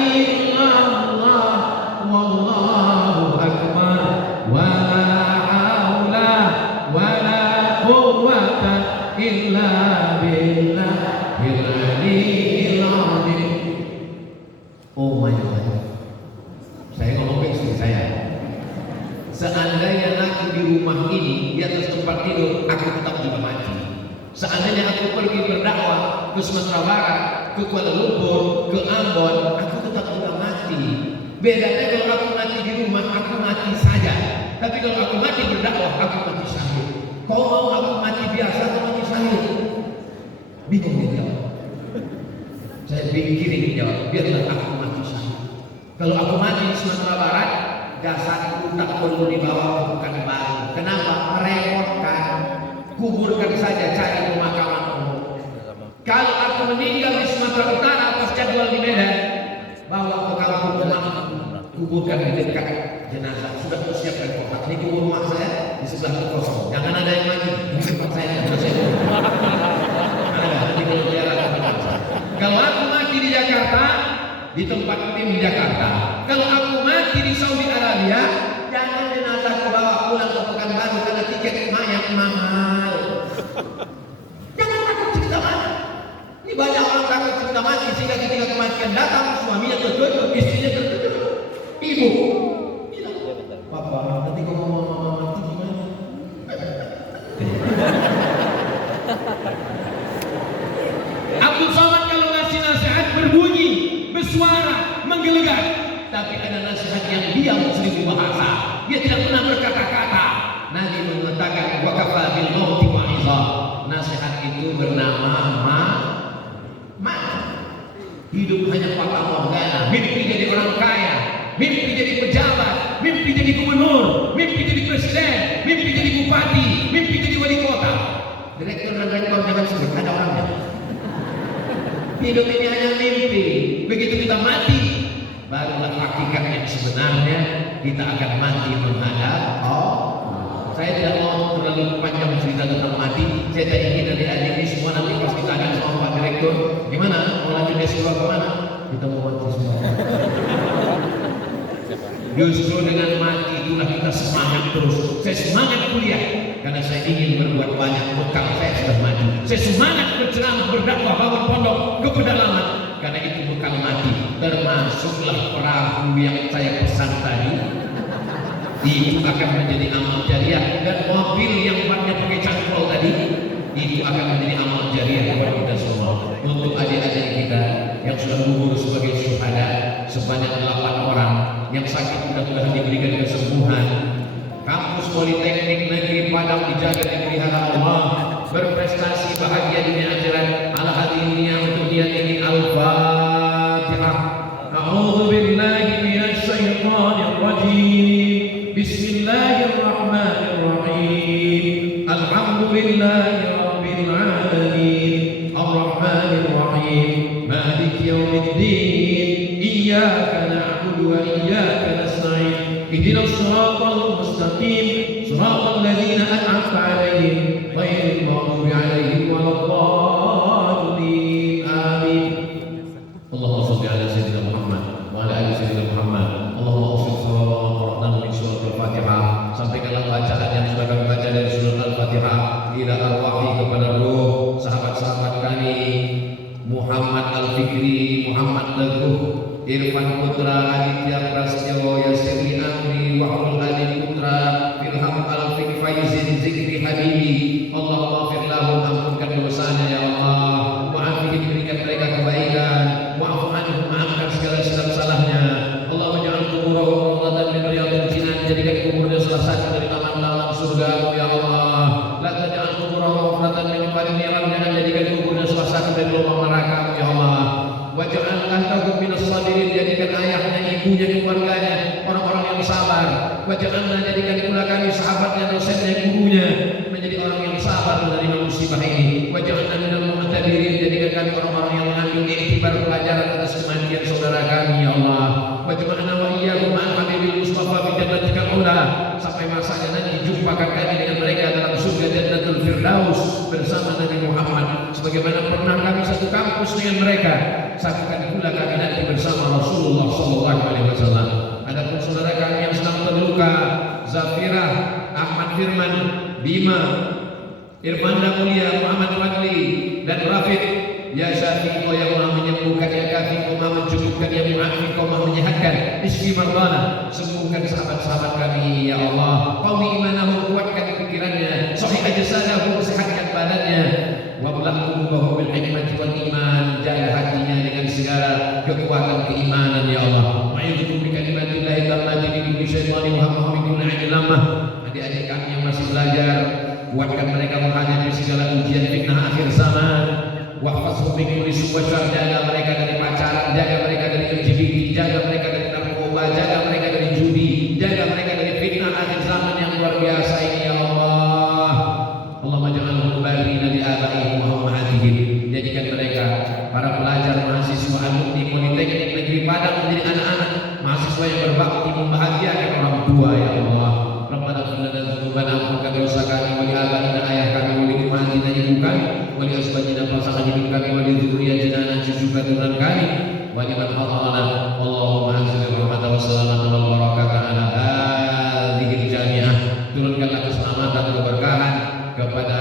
illallah wallahu akbar wa la haula wa la quwwata illa billahil aliyyil azim. Oh my God, saya ngomong ke istri saya, seandainya aku di rumah ini, di atas tempat tidur, aku tetap juga mati. Seandainya aku pergi berdakwah ke Sumatera Barat, ke Kuala Lumpur, ke Ambon, aku tetap juga mati. Bedanya kalau aku mati di rumah, aku mati saja. Tapi kalau aku mati berdakwah, aku mati syahid. Kau mau aku mati biasa atau mati syahid? Bingung dia jawab. Saya pikirin jawab, biarlah aku mati syahid. Kalau aku mati di Sumatera Barat, jasadku tak perlu dibawa ke Pekanbaru. Kenapa? Merepotkan. Kuburkan saja, cari pemakaman umum. Kalau aku meninggal di Sumatera Utara pas jadwal di Medan, bawa ke kampung rumah, kuburkan di dekat jenazah. Sudah persiapkan kotak. Ini kubur rumah saya di sebelah itu kosong. Jangan ada yang mati. Ini tempat saya. Kalau aku mati di Jakarta, di tempat tim di Jakarta. Kalau aku mati di Saudi Arabia, jangan jenazah bawa pulang ke Pekanbaru karena tiket mayat mahal. Jangan takut cerita mati. Ini banyak orang takut cerita mati sehingga ketika kematian datang, suaminya terkejut, istrinya terkejut. Ibu bilang, Papa, nanti kalau mama mati gimana? Abdul Somad kalau ngasih nasihat berbunyi, bersuara, menggelegar. Tapi ada nasihat yang diam 1000 bahasa. Dia tidak pernah berkata-kata. Nabi mengatakan waqafa bil mauti wa'iza. Nasihat itu bernama mati. Hidup hanya fata morgana. Mimpi jadi orang kaya, mimpi jadi pejabat, mimpi jadi gubernur, mimpi jadi presiden, mimpi jadi bupati, mimpi jadi wali kota. Direktur dan rektor jangan sebut, ada orangnya. Hidup ini hanya mimpi. Begitu kita mati, barulah hakikat yang sebenarnya. Kita akan mati menghadap Saya tidak mau terlalu panjang cerita tentang mati. Saya tak ingin adik-adik ini semua nanti pas kita akan sama Pak Direktur, gimana? Mau lanjut S2 kemana? Kita mau mati semua. Justru dengan mati itulah kita semangat terus. Saya semangat kuliah karena saya ingin berbuat banyak. Bekal saya sudah mati. Saya semangat berceramah, berdakwah, bangun pondok ke pedalaman karena itu bekal mati. Termasuklah perahu yang saya pesan tadi. Itu akan menjadi amal jariah, dan mobil yang bannya pakai cangkul tadi itu akan menjadi amal jariah buat kita semua. Untuk adik-adik kita yang sudah gugur sebagai syuhada sebanyak 8 orang yang sakit mudah-mudahan diberikan kesembuhan. Kampus Politeknik Negeri Padang dijaga dipelihara Allah, berprestasi bahagia dunia akhirat. Ala hadirin yang untuk niat ini al-Fatihah. yaumiddin. Iyyaka na'budu wa iyyaka nasta'in. Ihdinas siratal mustaqim, siratal ladzina an'amta 'alaihim ghairil maghdubi 'alaihim waladdallin. Amin. Allahumma shalli ala sayyidina Muhammad wa ala ali sayyidina Muhammad. Allahumma ighfir thawaba ma qara'na min surat al-Fatihah. Sampaikanlah bacaan yang sudah kami baca dari surat al-Fatihah ila arwahi, kepada roh sahabat-sahabat kami Muhammad Al-Fikri, Muhammad Teguh, Irfan Putra, Aditya Prasetyo, Yasiri Amri, Wahrul Adi Putra, Ilham Alfik Faizin, Zikri Habibi. Allahumma ighfir lahum, ampunkan dosanya ya Allah. Wa'afihim, berikan mereka kebaikan. Wa'fu anhum, maafkan segala silap salahnya. Allahumma ja'al kuburahum rawdatan min riyadil jinan, jadikan kuburnya salah satu dari taman-taman surga ya Allah. La taj'al kuburahum rawdatan min riyadil jinan, jangan jadikan kuburnya salah satu dari lubang neraka ya Allah. Waj'al ahlahum minas sabirin, jadikan ayahnya, ibunya, keluarganya orang-orang yang sabar. Waj'alna, jadikan pula kami sahabatnya, dosennya, gurunya menjadi orang yang sabar menerima musibah ini. Waj'alna minal mu'tabirin, jadikan kami orang-orang yang mengambil iktibar pelajaran atas kematian saudara kami ya Allah. Waj'alna wa iyyakum ma'al habibil mustafa fi jannatikal ula, sampai masanya nanti jumpakan kami dengan mereka dalam surga Jannatul Firdaus bersama Nabi Muhammad, sebagaimana pernah kami satu kampus dengan mereka. Satukan pula kami nanti bersama Rasulullah sallallahu alaihi wasallam. Adapun saudara kami yang sedang terluka, Zafira, Ahmad Firman, Bima, Irfanda Mulia, Muhammad Fadli dan Rafiq, ya Syafiq, kau yang maha menyembuhkan, ya Kafi, kau maha mencukupkan, ya Mu'afi, kau maha menyehatkan. Ismi mardana, sembuhkan sahabat-sahabat kami ya Allah. Qawi imanahum, kuatkan pikirannya. Sahih ajsadahum, sehatkan badannya. Wablahu bahu bil hikmati wal iman, jaga hatinya dengan segala kekuatan keimanan ya Allah. Ma'idzukum bi kalimatillahi tammati min kulli syaitanin wa hammin kulli 'ainin lamah. Adik-adik kami yang masih belajar, kuatkan mereka menghadapi segala ujian fitnah akhir zaman. Wahfazhum min kulli su'in, jaga mereka dari pacaran, jaga mereka dari LGBT, jaga mereka dari narkoba, jaga mereka dari judi, jaga mereka dari fitnah akhir zaman yang luar biasa ini ya Allah. Allahumma ja'alhum barina li abaihim wa ummahatihim, jadikan mereka para pelajar, mahasiswa, alumni Politeknik Negeri Padang menjadi anak-anak mahasiswa yang berbakti, membahagiakan orang tua ya Allah. Rabbana ighfir lana dzunubana, ampunkan dosa kami, wa li abaina, ayah kami, wa li ummahatina, ibu kami, wa li azwajina, pasangan hidup kami, wa li dzurriyyatina, anak cucu keturunan kami, wa liman hadarana. Allahumma anzil rahmatan wa salamatan wal barakatan ala hadhil jami'ah. Turunkanlah keselamatan, keberkahan kepada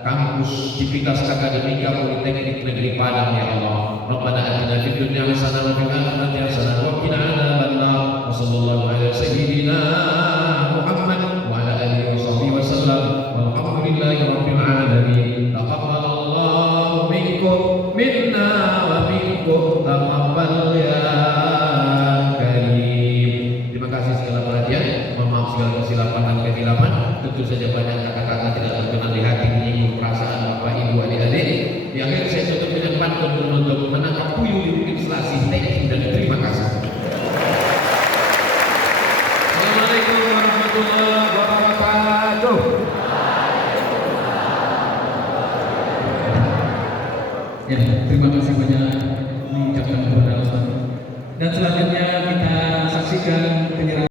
kampus Civitas Akademika Politeknik Negeri Padang ya Allah. Rabbana atina fid dunya hasanah wa fil akhirati hasanah wa qina adzabannar. Wa sallallahu ala sayyidina Muhammad wa ala alihi wa sahbihi wa sallam. Walhamdulillahi rabbil alamin. Taqabbalallahu minkum minna wa minkum taqabbal ya karim. Terima kasih segala perhatian. Mohon maaf segala kesilapan dan kehilapan. Tentu saja banyak kata-kata tidak berkenan di hati, menyinggung perasaan Bapak Ibu adik-adik. Di akhir saya tutup dengan pantun menutup, menangkap puyuh di Bukit Selasih. Thank you dan terima kasih. Assalamualaikum warahmatullahi wabarakatuh. Ya, terima kasih banyak diucapkan kepada Allah. Dan selanjutnya kita saksikan penyerahan